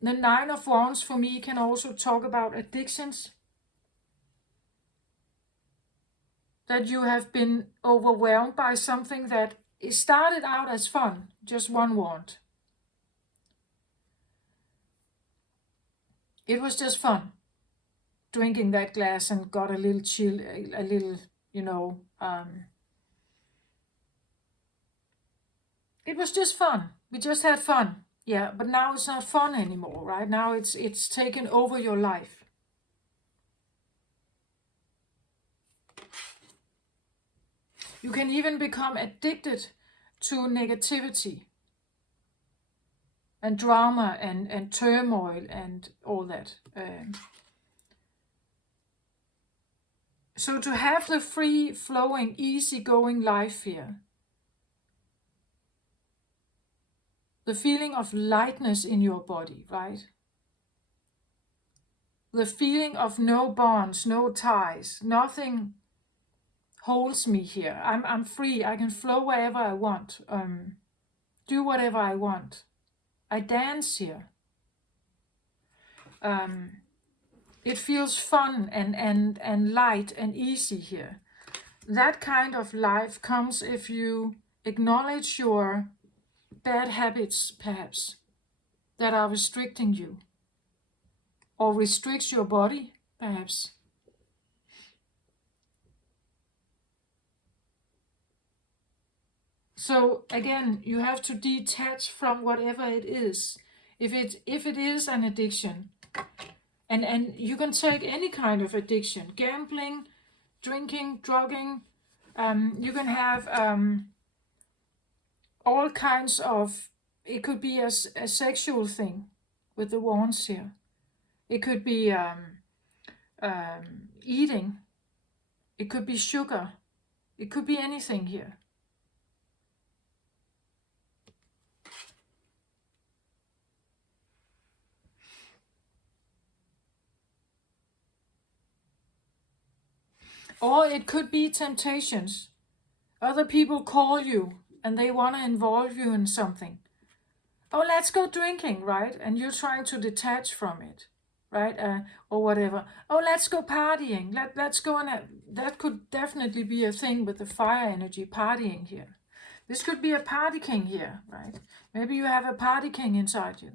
The Nine of Wands for me can also talk about addictions. That you have been overwhelmed by something that started out as fun, just one wand. It was just fun, drinking that glass and got a little chill, a little, it was just fun. We just had fun. Yeah, but now it's not fun anymore, right? Now it's taken over your life. You can even become addicted to negativity and drama and turmoil and all that. So to have the free-flowing, easy-going life here, the feeling of lightness in your body, right? The feeling of no bonds, no ties, nothing holds me here. I'm free. I can flow wherever I want. Do whatever I want. I dance here. It feels fun and light and easy here. That kind of life comes if you acknowledge your bad habits, perhaps, that are restricting you, or restricts your body, perhaps. So again, you have to detach from whatever it is. If it is an addiction, and you can take any kind of addiction, gambling, drinking, drugging, you can have all kinds of, it could be a sexual thing with the wands here. It could be eating. It could be sugar. It could be anything here. Or it could be temptations. Other people call you and they want to involve you in something. Oh, let's go drinking, right? And you're trying to detach from it, right? Or whatever. Oh, let's go partying. Let's go on. That could definitely be a thing with the fire energy, partying here. This could be a party king here, right? Maybe you have a party king inside you.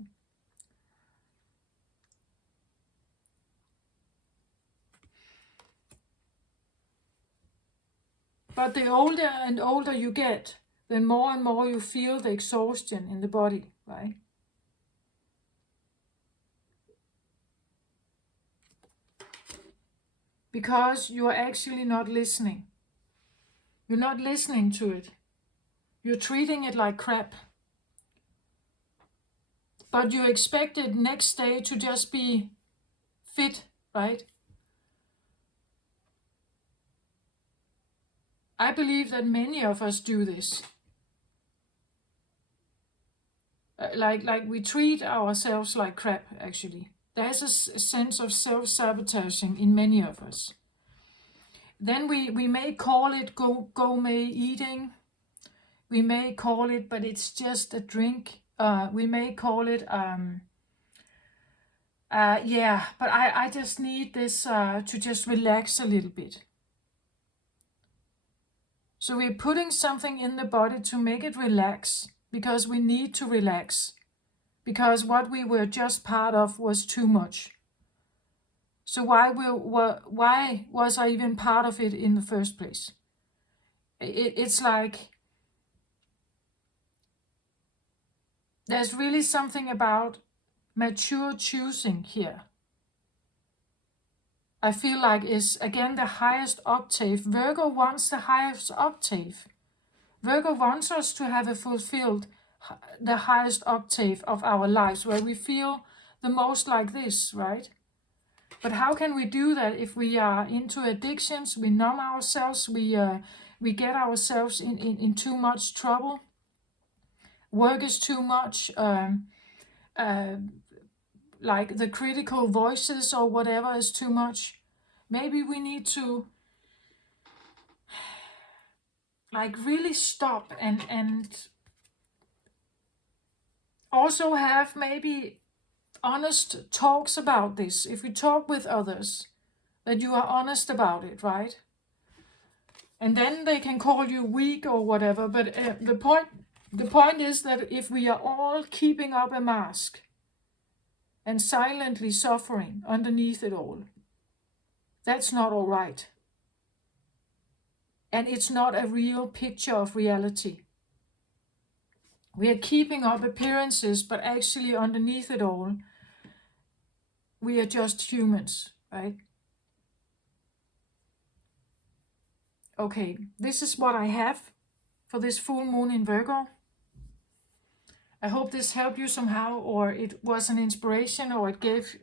But the older and older you get, then more and more you feel the exhaustion in the body, right? Because you are actually not listening. You're not listening to it. You're treating it like crap. But you expect it next day to just be fit, right? I believe that many of us do this. Like we treat ourselves like crap, actually. There's a sense of self-sabotaging in many of us. Then we may call it gourmet eating. We may call it, but it's just a drink. We may call it, yeah, but I just need this to just relax a little bit. So we're putting something in the body to make it relax, because we need to relax, because what we were just part of was too much. So why was I even part of it in the first place? It's like there's really something about mature choosing here. I feel like is again the highest octave. Virgo wants the highest octave. Virgo wants us to have a fulfilled the highest octave of our lives, where we feel the most like this, right? But how can we do that if we are into addictions? We numb ourselves. We get ourselves in too much trouble. Work is too much. Like the critical voices or whatever is too much. Maybe we need to like really stop and also have maybe honest talks about this. If we talk with others, that you are honest about it, right? And then they can call you weak or whatever. But the point is that if we are all keeping up a mask and silently suffering underneath it all, that's not all right. And it's not a real picture of reality. We are keeping up appearances, but actually underneath it all, we are just humans, right? Okay, this is what I have for this full moon in Virgo. I hope this helped you somehow, or it was an inspiration, or it gave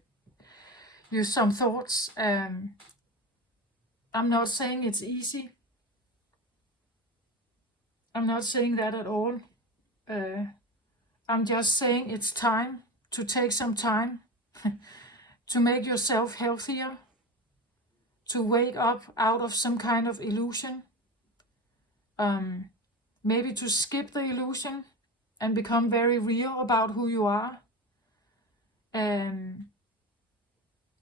you some thoughts. I'm not saying it's easy. I'm not saying that at all. I'm just saying it's time to take some time to make yourself healthier, to wake up out of some kind of illusion, maybe to skip the illusion and become very real about who you are.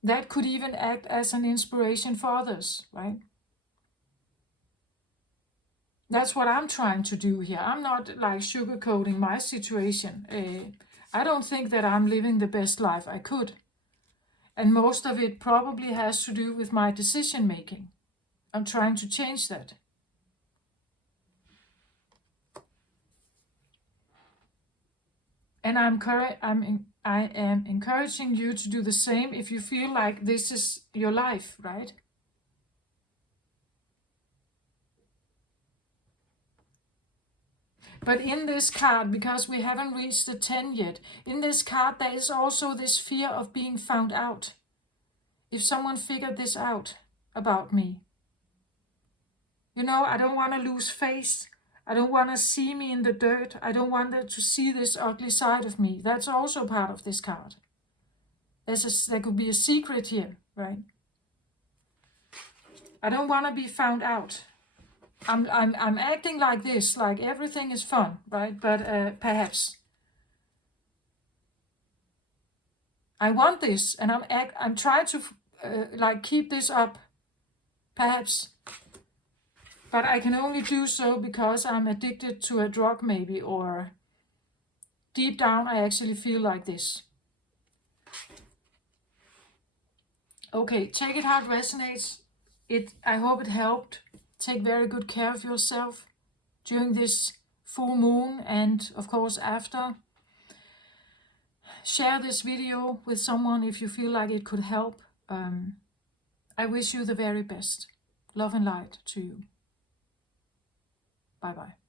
That could even act as an inspiration for others, right? That's what I'm trying to do here. I'm not like sugarcoating my situation. I don't think that I'm living the best life I could. And most of it probably has to do with my decision making. I'm trying to change that. And I am encouraging you to do the same if you feel like this is your life, right? But in this card, because we haven't reached the 10 yet, in this card there is also this fear of being found out. If someone figured this out about me. You know, I don't want to lose face. I don't want to see me in the dirt. I don't want them to see this ugly side of me. That's also part of this card. There could be a secret here, right? I don't want to be found out. I'm acting like this, like everything is fun, right? But perhaps I want this, and I'm trying to like keep this up, perhaps. But I can only do so because I'm addicted to a drug, maybe, or deep down I actually feel like this. Okay, take it how it resonates. I hope it helped. Take very good care of yourself during this full moon and of course after. Share this video with someone if you feel like it could help. I wish you the very best. Love and light to you. Bye bye.